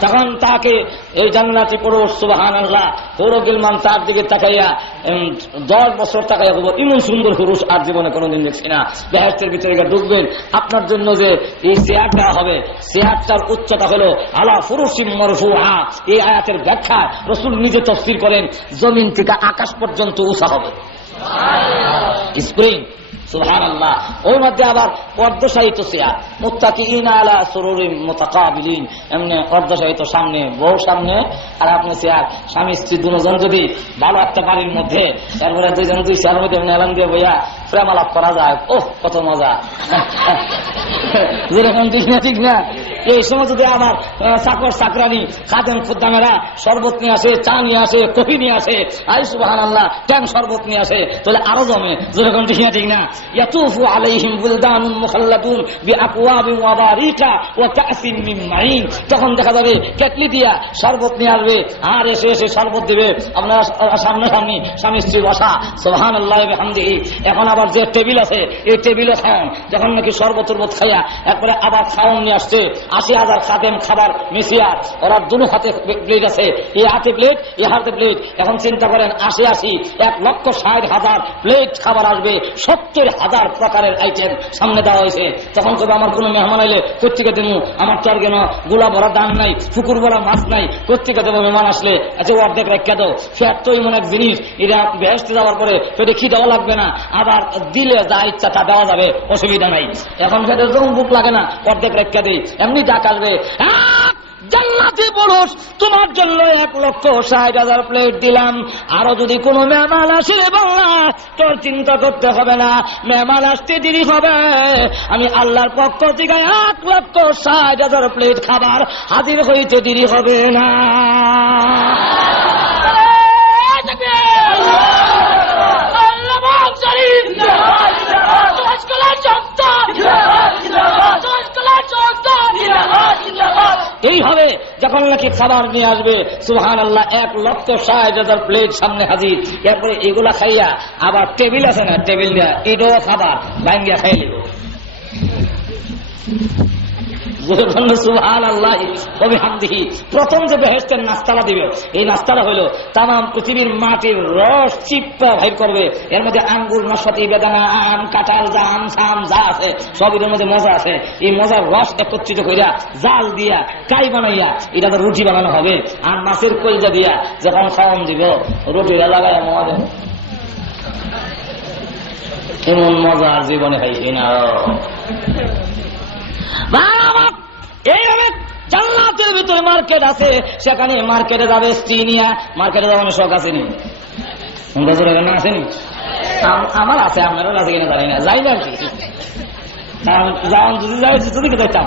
তখন তাকে এই জান্নাতি পুরুষ সুবহানাল্লাহ পুরো গিলমান তার দিকে তাকাইয়া 10 বছর তাকাইয়া বলবো এমন সুন্দর পুরুষ আর জীবনে কোনোদিন দেখছি না। বেহেশতের ভিতরে ঢুকবেন, আপনার জন্য যে এই চেয়ারটা হবে, চেয়ারটার উচ্চতা হলো আলা ফুরুশিম মারফুআ। এই আয়াতের ব্যাখ্যা রাসূল নিজে তাফসীর করেন, জমিন থেকে আকাশ পর্যন্ত উঁচা হবে স্প্রিং। সুবহানাল্লাহ। ওর মধ্যে আবার অর্ধশায়িত চেয়ার, মুত্তাকিইনা আলা সুরুরিন মুতাকাবিলিন, এমনি অর্ধশায়িত, সামনে বউ সামনে আর আপনি চেয়ার, স্বামী স্ত্রী দুজন যদি ভালো একটা বাড়ির মধ্যে, তারপরে দুইজন দুই চেয়ার মধ্যে এলান দিয়ে বইয়া প্রেম আলাপ করা যায়, ওহ কত মজা। যেরকম ঠিক না? এই সময় যদি আমার চাকর চাকরানি খাদেম খুদ্দামেরা শরবত নিয়ে আসে, চা নিয়ে আসে, কফি নিয়ে আসে, আই সুবহানাল্লাহ ট্যাং শরবত নিয়ে আসে, তাহলে আরো জমে। যেরকম ঠিক না? ইয়াতুফু আলাইহিম বুলদানুন মুখাল্লাদুন বিআকওয়াবিন ওয়া বারিকা ওয়া কাসিম মিন মাইন। তখন দেখা যাবে কেটলি দিয়া শরবত নিয়ে আসবে, আর এসে এসে শরবত দিবে, আপনার সামনাসামনি স্বামী স্ত্রী বসা। সুবহানাল্লাহি ওয়া বিহামদিহি। এখন আবার যে টেবিল আছে, এই টেবিলে খাওয়ান, যখন নাকি শরবত টরবত খাইয়া একবারে আবার খাওয়ান নিয়ে আসছে, 80,000 খাদেম খাবার মিশিয়ার, ওরা দুনো হাতে প্লেট আছে, এই হাতে প্লেট, এই হাতে প্লেট। এখন চিন্তা করেন 80 1,60,000 প্লেট খাবার আসবে, 70,000 প্রকারের আইটেম সামনে দেওয়া হয়েছে। তখন কবে আমার কোনো মেহমান আইলে কোথেকে দেবো, আমার তো আর কেন গোলা ভরা দান নাই, পুকুর ভরা মাছ নাই, কোথেকে দেবো মেহমান আসলে? আচ্ছা অর্ধেক রেখে দাও। ফ্যাট তো এমন এক জিনিস, এটা বেহেশতে যাওয়ার পরে পেটে কি দেওয়া লাগবে না, আবার দিলে যা ইচ্ছা তা দেওয়া যাবে, অসুবিধা নাই। এখন ফ্যাটের যখন বুক লাগে না, অর্ধেক রেখে দেই, এমনি ডাক আসবে, জান্নাতি পুরুষ তোমার জন্য 1,60,000 প্লেট দিলাম, আরো যদি কোনো মেহমান আসে বাংলা তোর চিন্তা করতে হবে না, মেহমান আসতে দেরি হবে, আমি আল্লাহর পক্ষ থেকে 1,60,000 প্লেট খাবার হাজির হইতে দেরি হবে না। এইভাবে যখন নাকি খাবার নিয়ে আসবে, সুবহানাল্লাহ 1,60,000 প্লেট সামনে হাজির। এরপরে এগুলা খাইয়া আবার টেবিল আছে না, টেবিল দেয়া এটাও খাবার ভাঙ্গিয়া খাই নেব। প্রথম যে বেহেশতের নাস্তাটা দিবে, এই নাস্তাটা হইল তাম পৃথিবীর মাটির রস চিপা ভাই করবে, এর মধ্যে আঙ্গুর, নাশপাতি, বেদানা, আম, কাঁঠাল, জাম, সাম যা আছে সব এর মধ্যে মজা আছে। এই মজার রস একত্রিত করিয়া জাল দিয়া কাই বানাইয়া এটা তো রুটি বানানো হবে, আর মাছের কলজা দিয়া যখন খাওয়ান দিব রুটিটা লাগাইয়া মজা, এমন মজা জীবনে খাইছি না। এইভাবে জান্নাতের ভিতরে মার্কেট আছে, সেখানে মার্কেটে যাবে স্ত্রী নিয়ে, মার্কেটে যাওয়ার শখ আসেনি, আসেনি? আমার আছে, আপনারও আছে কিনা জানি না, যাই না আর কি। যদি যাইতাম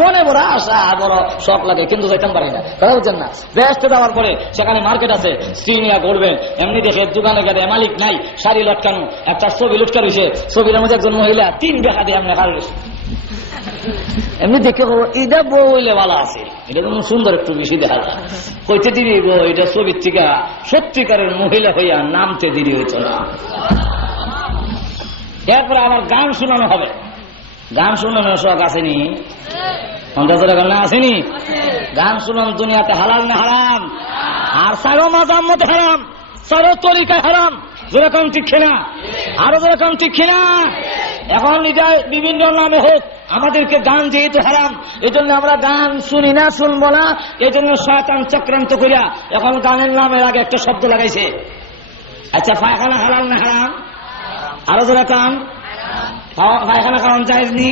মনে বড় আশা, বড় শখ লাগে, কিন্তু যাইতাম পারি না, কথা বুঝছেন না? বেহেশতে যাওয়ার পরে সেখানে মার্কেট আছে, স্ত্রী নিয়ে ঘুরবেন, এমনি দেখে দোকানে গেলে মালিক নাই, শাড়ি লটকানো, একটা ছবি লটকা রয়েছে, ছবির মধ্যে একজন মহিলা 3 টাকা দিয়ে এমনি কার রয়েছে, এমনি দেখে এটা বউ হইলে ভালো আছে, এটা তো সুন্দর একটু বেশি দেখা যায়, কইতে দিবি বউ, এটা ছবির থেকে সত্যিকারের মহিলা হইয়া নামতে দেরি হইত না। এরপরে আবার গান শোনানো হবে, গান শোনানোর শখ আসেনি? না আসেনি? গান শুনান দুনিয়াতে হালাল না হারাম? আর সারো মাজাম মতে হারাম, সারো তরিকায় হারাম, যেরকম ঠিক না, আরো যেরকম ঠিক না। এখন এটা বিভিন্ন নামে হোক, আমাদেরকে গান যেহেতু হারাম, এই জন্য আমরা গান শুনি না, শুনবো না, এই জন্য শয়তান চক্রান্ত করিয়া এখন গানের নামের আগে একটা শব্দ লাগাইছে। আচ্ছা পায়খানা হালাল না হারাম? আরো যেরকম পায়খানা কারণ জায়েজ নি?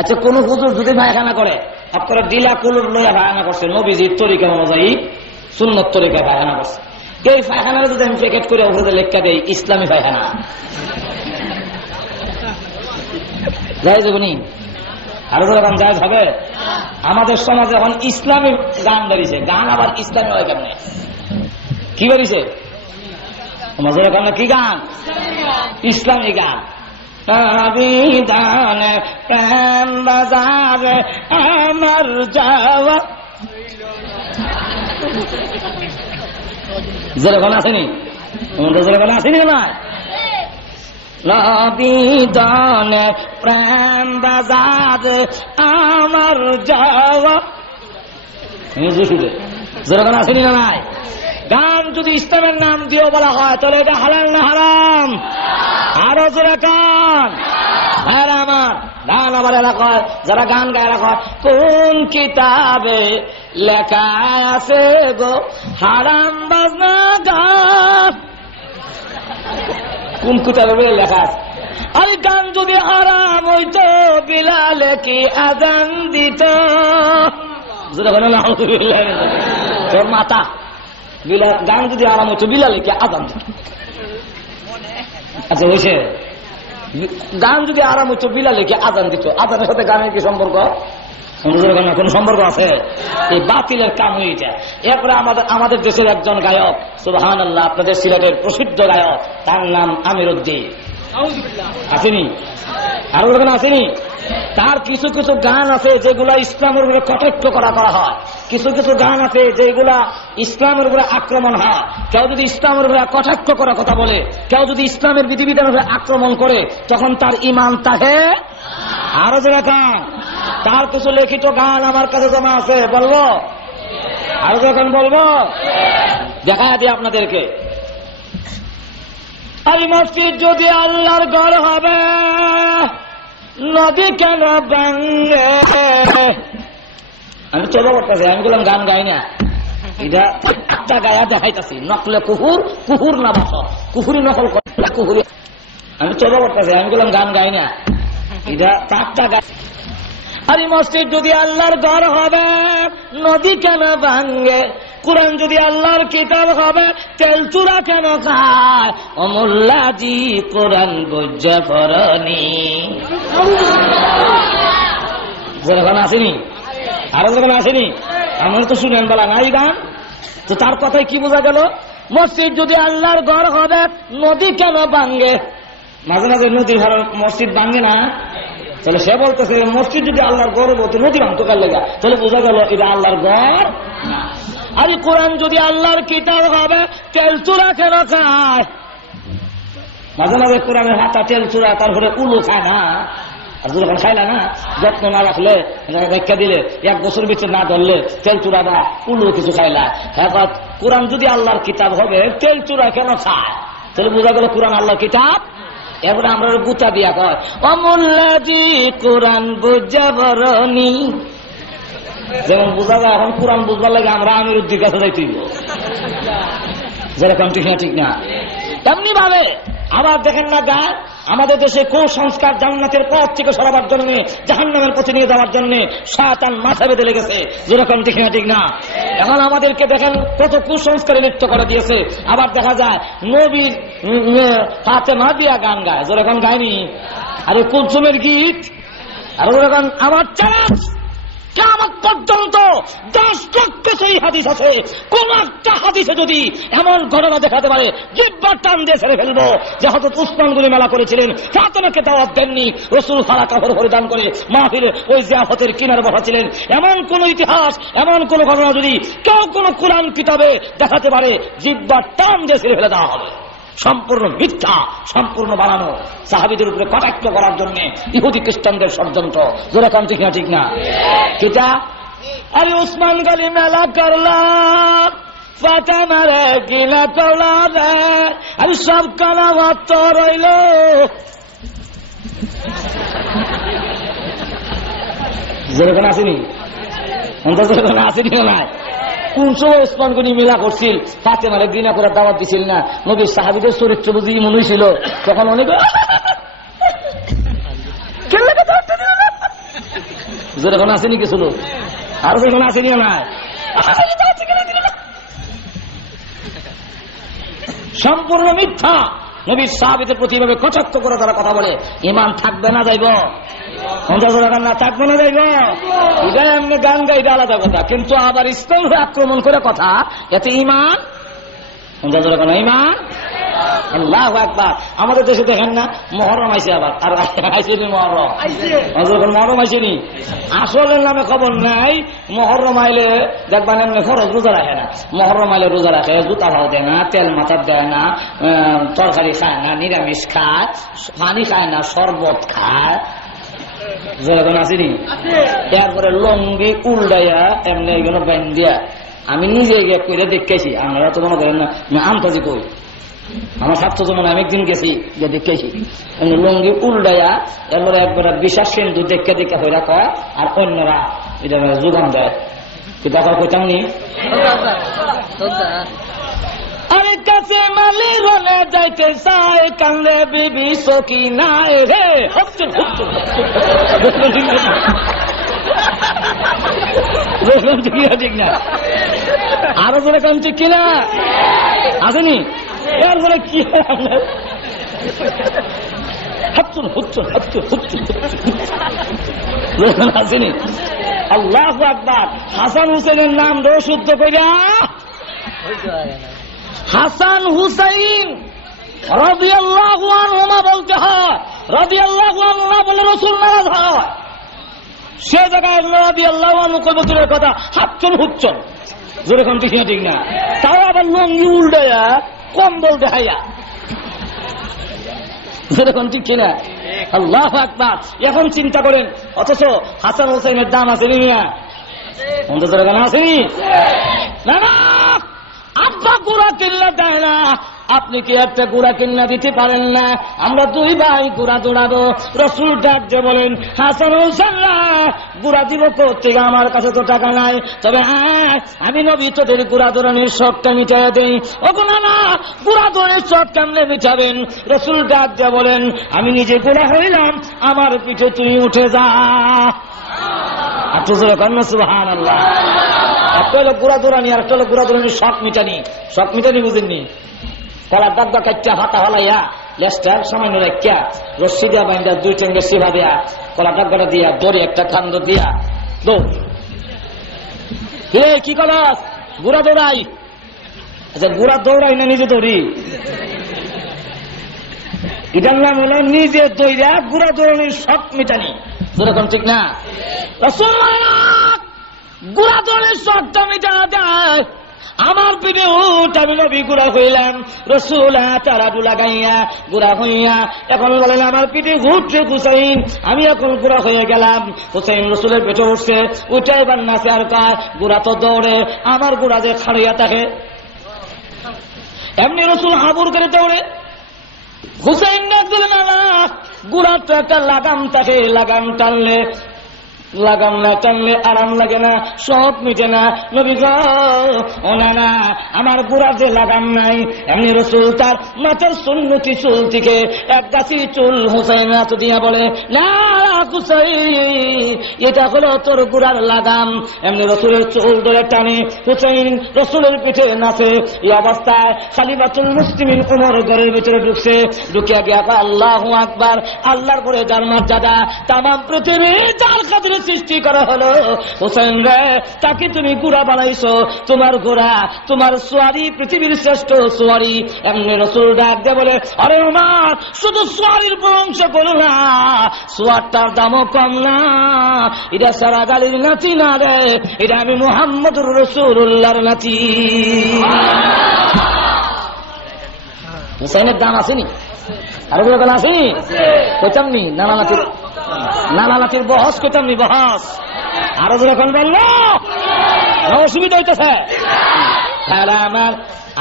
আচ্ছা কোন হুজুর যদি পায়খানা করে, আপনারা দিলা কুলুর লইয়া পায়খানা করছে, নবীজির তরিকা অনুযায়ী সুন্নত তরিকায় পায়খানা করছে, এই পায়খানার যদি আমি প্যাকেট করে ওপরে লেখা দেই ইসলামী পায়খানা, জায়েজ হবে নি? আরো যেরকম জায়েজ হবে? আমাদের সমাজে এখন ইসলামী গান বেরিয়েছে, গান আবার ইসলামী হয় কেমনে? কি বেরিয়েছে আমাদের এখানে? কি গান? ইসলামী গান। প্রেম বাজারে আমার যাওয়া, যেরকম আসেনি? যেরকম আসেনি না? প্রেম বাজারে আমার যাওয়া, যেরকম আসেনি না নাই? গান যদি ইসলামের নাম দিয়েও বলা হয় তাহলে এটা হালাল না হারাম? আরো জোরে কান। আমার গান আমার এলাকায় যারা গান গায়ে রাখা, কোন কিতাবে লেখা আছে গো হারাম বাজনা গান? কোন কিতাবে লেখা আছে? আরে গান যদি হারাম হইতো বিলালে কি আজান দিত? তোর মাতা গান যদি আরাম হইতো বিলালে কি আজান দিত? আচ্ছা হয়েছে, গান যদি আরাম হইতো বিলালে কি আজান দিত? আজানের সাথে গানের কি সম্পর্ক? কোন সম্পর্ক আছে? এই বাতিলের কাম হয়ে যায়। এরপরে আমাদের দেশের একজন গায়ক, সুবহানাল্লাহ, আপনাদের সিলেটের প্রসিদ্ধ গায়ক, তার নাম আমির উদ্দিন, আসেনি? আরো যখন আসেনি, তার কিছু কিছু গান আছে যেগুলা ইসলামের উপরে কটাক্ষ করা হয়, কিছু কিছু গান আছে যেগুলা ইসলামের উপরে আক্রমণ হয়। কেউ যদি ইসলামের উপরে কটাক্ষ করার কথা বলে, কেউ যদি ইসলামের বিধিবিধানের উপরে আক্রমণ করে, তখন তার ইমান তাহে আরো যে গান। তার কিছু লিখিত গান আমার কাছে জমা আছে, বলবো? আরো যখন বলবো, দেখা দিই আপনাদেরকে। আর মসজিদ যদি আল্লাহর ঘর হবে, নবী কেন ভাঙে? আমি চলো করতেছি, আমি বললাম গান গাই না, এটা একটা গায়া দেখাইতেছি। নকলে কুহুর, কুহুর না বাস, কুহুরি নকল করে কুহুরি। আমি চলো করতেছি, আমি বললাম গান গাই না, এটা একটা গায়। আর মসজিদ যদি আল্লাহর ঘর হবে, নদী কেন ভাঙে? কোরআন যদি আল্লাহর কিতাব হবে, তেল চূড়া কেন খায়? অমুল্লাজি কোরআন বুঝে পড়নি। যখন আসেনি, আরো যখন আসেনি, আমার তো শুনেন বলা নাই গান। তো তার কথায় কি বোঝা গেল? মসজিদ যদি আল্লাহর ঘর হবে, নদী কেন ভাঙে? মাঝে মাঝে নদীর ঘর মসজিদ ভাঙে না? তাহলে সে বলতেছে মসজিদ যদি আল্লাহর ঘর বলতে নদী ভাঙতো কার লেগা? তাহলে বোঝা গেল এটা আল্লাহর ঘর না। আর কোরআন যদি আল্লাহর কিতাব হবে, তেল চূড়া কেন খায়? মাঝে মাঝে কোরআনের হাতা তেল চূড়া, তারপরে উলু খায় না? আর যখন খাইলা না, যত্ন না রাখলে, ব্যাখ্যা দিলে, 1 বছর ভিতরে না ধরলে তেল চূড়া বা উলু কিছু খাইলা। হ্যাঁ, কোরআন যদি আল্লাহর কিতাব হবে, তেল চূড়া কেন খায়? তাহলে বোঝা গেল কোরআন আল্লাহর কিতাব। এরপরে আমরা গুতা দিয়া কয় অমূল্যাজি কোরআন বুঝা বরণী। যেমন বোঝা যায় এখন কোরআন বুঝবার লাগে আমরা আমির উদ্দিন কাছে যাইতে যেরকম, ঠিক না? ঠিক না? তেমনি ভাবে আবার দেখেন না গান, আমাদের দেশে কুসংস্কার জান্নাতের পথ থেকে সরাবার জন্য, জাহান্নামের পথে নিয়ে যাওয়ার জন্য শয়তান মাথা বেঁধে লেগেছে, যেরকম, ঠিক না? ঠিক না? এখন আমাদেরকে দেখেন কত কুসংস্কারে লিপ্ত করে দিয়েছে। আবার দেখা যায় নবীর ফাতেমা দিয়া গান গায়, যেরকম গায়নি? আরে কুলসুমের গীত, আর যেরকম আমার চ্যালেঞ্জ কিয়ামত পর্যন্ত 10 লক্ষ সেই হাদিস আছে, কোন একটা হাদিসে যদি এমন ঘটনা দেখাতে পারে, জিহ্বা টান দিয়ে ছেড়ে ফেলবো যে হযরত উসমান গনি মেলা করেছিলেন, ফাতেমাকে দাওয়াত দেননি, রাসূল সারা কাপড় পরিধান করে মাহফিলে ওই জিয়াফতের কিনারে বসাছিলেন, এমন কোন ইতিহাস, এমন কোন ঘটনা যদি কেউ কোন কোরআন কিতাবে দেখাতে পারে, জিহ্বা টান দিয়ে ছেড়ে ফেলে দেওয়া হবে। সম্পূর্ণ মিথ্যা, সম্পূর্ণ বানানো, সাহাবীদের উপরে কটাক্ষ করার জন্য ইহুদি খ্রিস্টানদের ষড়যন্ত্র, যেরকম, ঠিক না? ঠিক না? কিটা আরে উসমান গনি মেলা করলাম, ফাতেমার গিলা করলাম, আমি সব কালা মাত্র রইল। যেরকম আসেনি, যেরকম আসেনি না? কোন সময় উসমান গনি মিলা করছিল, ফাতেমারে ঘৃণা করার দাওয়াত দিছিল না? নবীর সাহাবীদের চরিত্র বুঝি মনে হয়েছিল, তখন অনেক যেরকম আসেনি কিছু লোক, আরো যখন আসেনি না? সম্পূর্ণ মিথ্যা। নবীর সাহাবীদের প্রতি এভাবে কটাক্ষ করে তারা কথা বলে, ঈমান থাকবে না যাইব? না থাকবে না যাইব? এটা এমনি গান গাই, এটা আলাদা কথা, কিন্তু আবার ইসলাম আক্রমণ করে কথা, এতে ঈমান, ঈমান। আল্লাহু আকবার। আমাদের দেশে দেখেন না মহরম আইছে, আবার আর আইসেনি মহরম, মহরম আইসেনি, আসলের নামে খবর নাই। মহরম আইলে দেখবেন এমনি খরচ রোজা রাখে না, মহরম আইলে রোজা রাখে, জুতা ভাও দেয় না, তেল মাথার দেয় না, তরকারি খায় না, নিরামিষ খায়, পানি খায় না, শরবত খায়, যখন আসিনি এরপরে লঙ্গি উল্টাইয়া এমনি এগুলো ব্যান দিয়া আমি নিজে গিয়ে কইরে দেখেছি। আমরা তো মনে করেন না আমতাজি কই, আমার ছাত্র যেমন আমি একদিন গেছি গিয়ে দেখেছি এমনি লঙ্গি উল্টাইয়া এরপরে একবার বিশ্বাস সিন্ধু দেখে দেখে হয়ে কয় আর অন্যরা এটা যোগান দেয়। কিন্তু আপনার কইতাম নি আরে কাছে মালি রলে যাইতে চাই কান্দে বিবি সকি নাই রে ঠিক না আরো জোরে কান ঠিক কিনা আসেনি এরপরে কি আসেনি আল্লাহু আকবার। হাসান হুসেনের নাম রো শুদ্ধ কইরা হাসান হুসাইন রাদিয়াল্লাহু আনহুমা বলতে হয়, রাদিয়াল্লাহু আনহু না বলে রাসূল নারাজ হয়। সে জায়গায় রাদিয়াল্লাহু আনহু কইব দূরের কথা হাতচল হুচ্চল যেরকম ঠিক না ঠিক না, তাও আবার লঙ্গি উল্টাইয়া কম্বল দেখাইয়া যেরকম ঠিক কিনা। আল্লাহু আকবার। এখন চিন্তা করেন, অথচ হাসান হুসাইনের দাম আছে নিয়া অন্তত আসেনি না না আব্বা গুড়া কিল্লা দেয় না, আপনি কি একটা গুড়া কিন্না দিতে পারেন না? আমরা দুই ভাই গুড়া দৌড়াবো। রসুল ডাক যে বলেন হাসান হোসেনরা গুড়া দিব কোথেকে, আমার কাছে তো টাকা নাই, তবে হ্যাঁ আমি নবী তোদের গুড়া দৌড়ানোর শখটা মিটাই দেই। ওগো না না গুড়া দৌড়ের শখ কেমনে মিটাবেন? রসুল ডাক যে বলেন আমি নিজে গুড়া হইলাম, আমার পিঠে তুই উঠে যা। সুবহানাল্লাহ। একটা হলো গুড়া দৌড়ানি আর একটা হলো গুড়া দৌড়ানির শখ মিটানি। শখ মিটানি বুঝেননি? কলার দাগা কাটটা হাতা হলাইয়া লেস্টার সামান্য রেখা রশ্মি দিয়া বাইন্দা দুই টেঙ্গে সেবা দেয়া কলা দাগটা দিয়া দড়ি একটা খান্দ দিয়া দৌড়। কি কলাস? গুড়া দৌড়াই। আচ্ছা গুড়া দৌড়াই না নিজে দৌড়ি? এটার নাম হলো নিজে দৌড়া গুড়া দৌড়ানির শখ মিটানি। যেরকম ঠিক না? গুড়া দৌড়ের শখটা মিটা দেয় আমার পিঠে উঠ, আমি নবী গুড়া হইলাম। রসুল তারাডু লাগাইয়া গুড়া হইয়া এখন বলেন আমার পিঠে উঠছে হুসাইন, আমি এখন গুড়া হয়ে গেলাম। হুসাইন রসুলের পেটে উঠছে, উঠে এবার নাচে আর কয় গুড়া তো দৌড়ে, আমার গুড়া যে খাড়িয়া থাকে। এমনি রসুল হাবুর করে দৌড়ে। হুসাইন ডাক দিলেন না গুড়ার তো একটা লাগাম থাকে, লাগাম টানলে লাগাম না টানলে আরাম লাগে না, সব মিটে না। নবী গো ও না আমার গুড়ার যে লাগাম নাই। এমনি রসুল তার মাথার সুন্নতি চুল থেকে এক গাছি চুল হুসাইন হাত দিয়া বলে না হুসাইন এটা হলো তোর গুড়ার লাগাম। এমনি রসুলের চুল ধরে টানে হুসাইন রসুলের পিঠে নাচে। এই অবস্থায় খালিফাতুল মুসলিমিন উমর ঘরের ভিতরে ঢুকছে, ঢুকিয়া গিয়া আল্লাহু আকবার। আল্লাহর পরে যার মর্যাদা তামাম পৃথিবী যার কাছে সৃষ্টি করা হলো হোসেন রে, তাকে তুমি গুড়া বানাইছো, তোমার গোড়া তোমার সোয়ারি পৃথিবীর শ্রেষ্ঠ সোয়ারি। এমনি রসুল ডাক দিয়ে বলে আরে ওমর শুধু সোয়ারির প্রশংসা করো না, সোয়ারটার দামও কম না, এটা সারা গালির নাতি না রে, এটা আমি মুহাম্মদুর রাসূলুল্লাহর নাতি। হুসাইনের দাম আসেনি? আরো কোনো আসেনি? কইতাম নি নানা নাতির বহস কইতাম নি বহস। আরো যখন বললো অসুবিধা হইতেছে আমার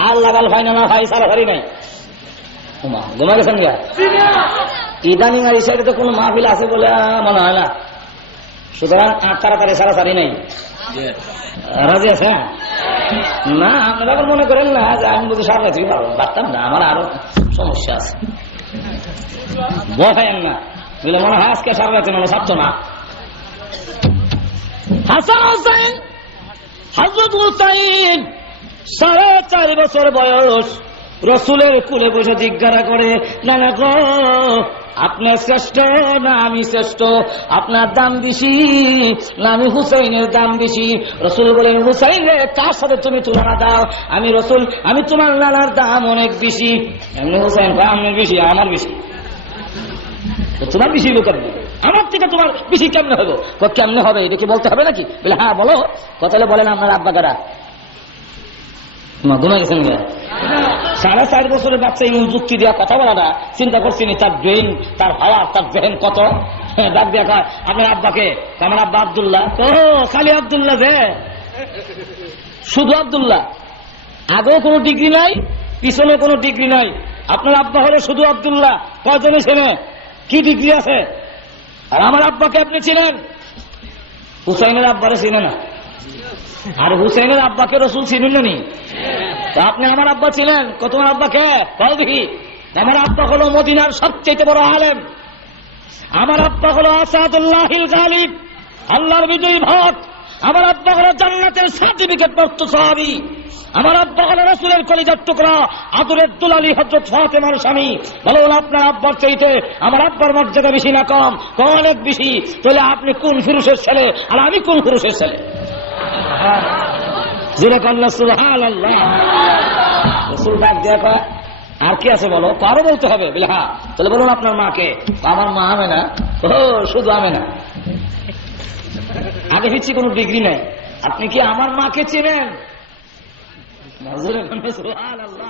আর লাগাল ভাই না ভাই সারাসারি নাই ঘুমা গেছেন গা। ইদানিং আর ইসাইডে তো কোনো মাহফিল আছে বলে মনে হয় না, সুতরাং আর তাড়াতাড়ি সারাসারি নাই। রাজি আছে না? আপনারা আবার মনে করেন না যে আমি বুঝি সারা থেকে পারতাম না, আমার আরো সমস্যা আছে। বসায়েন না বুঝলে মনে হয় আজকে সারা রাতে মনে ছাড়তো না। হাসান হোসেন হযরত হুসাইন 4.5 বছর বয়স, রসুলের কুলে বসে জিজ্ঞাসা করে নানা গো আপনার শ্রেষ্ঠ না আমি শ্রেষ্ঠ, আপনার দাম বেশি না আমি হুসাইনের দাম বেশি? রসুল বলেন হুসাইন রে কার সাথে তুমি তুলনা দাও? আমি রসুল আমি তোমার নানার দাম অনেক বেশি। এমনি হুসাইন আমার বেশি, আমার বেশি, তোমার বেশি লোক আমার থেকে তোমার বেশি কেমনে হবো? কেমনে হবে এটা কি বলতে হবে নাকি? বলে হ্যাঁ বলো। কথা বলেন আপনার আব্বা কারা? ঘুমে গেছেন 4.5 বছরের বাচ্চা এই যুক্তি দেওয়া কথা বলাটা চিন্তা করছিনি তার ব্রেইন তার হাওয়া তার জেহেন কত ডাক দিয়া কয় আপনার আব্বাকে, আমার আব্বা আব্দুল্লাহ। ও খালি আব্দুল্লাহ যে, শুধু আব্দুল্লাহ, আগেও কোনো ডিগ্রি নাই, পিছনে কোনো ডিগ্রি নাই। আপনার আব্বা হলে শুধু আব্দুল্লাহ, কয়জনে ছেলে কি ডিগ্রি আছে? আর আমার আব্বাকে আপনি চিনেন, হুসাইনের আব্বারে চিনে না। আর হুসাইনের আব্বাকে রসুল চিনেন নি? তো আপনি আমার আব্বা ছিলেন, তোমার আব্বাকে বল দেখি। আমার আব্বা হলো মদিনার সবচেয়ে বড় আলেম। আমার আব্বা হলো আসাদুল্লাহিল গালিব, আল্লাহর বিজয়ী ভক্ত। আমার আব্বা হলো জান্নাতের সার্টিফিকেট প্রাপ্ত সাহাবী। আমার আব্বা হলো রাসূলের কলিজার টুকরা, আদরের দুলালি হযরত ফাতেমার স্বামী। বলুন আপনার আব্বার চাইতে আমার আব্বার মর্যাদা বেশি না কম? অনেক বেশি। তাহলে আপনি কোন পুরুষের ছেলে আর আমি কোন পুরুষের ছেলে? সুবহানাল্লাহ। রাসূল ডাক দেয়া কয় আর কি আছে বলো? কারো বলতে হবে বলে হ্যাঁ। তাহলে বলুন আপনার মাকে। আমার মা আমেনা। ও শুধু আমেনা, আগে পিছিয়ে কোনো ডিগ্রি নাই। আপনি কি আমার মাকে চেনেন? সুবহানাল্লাহ।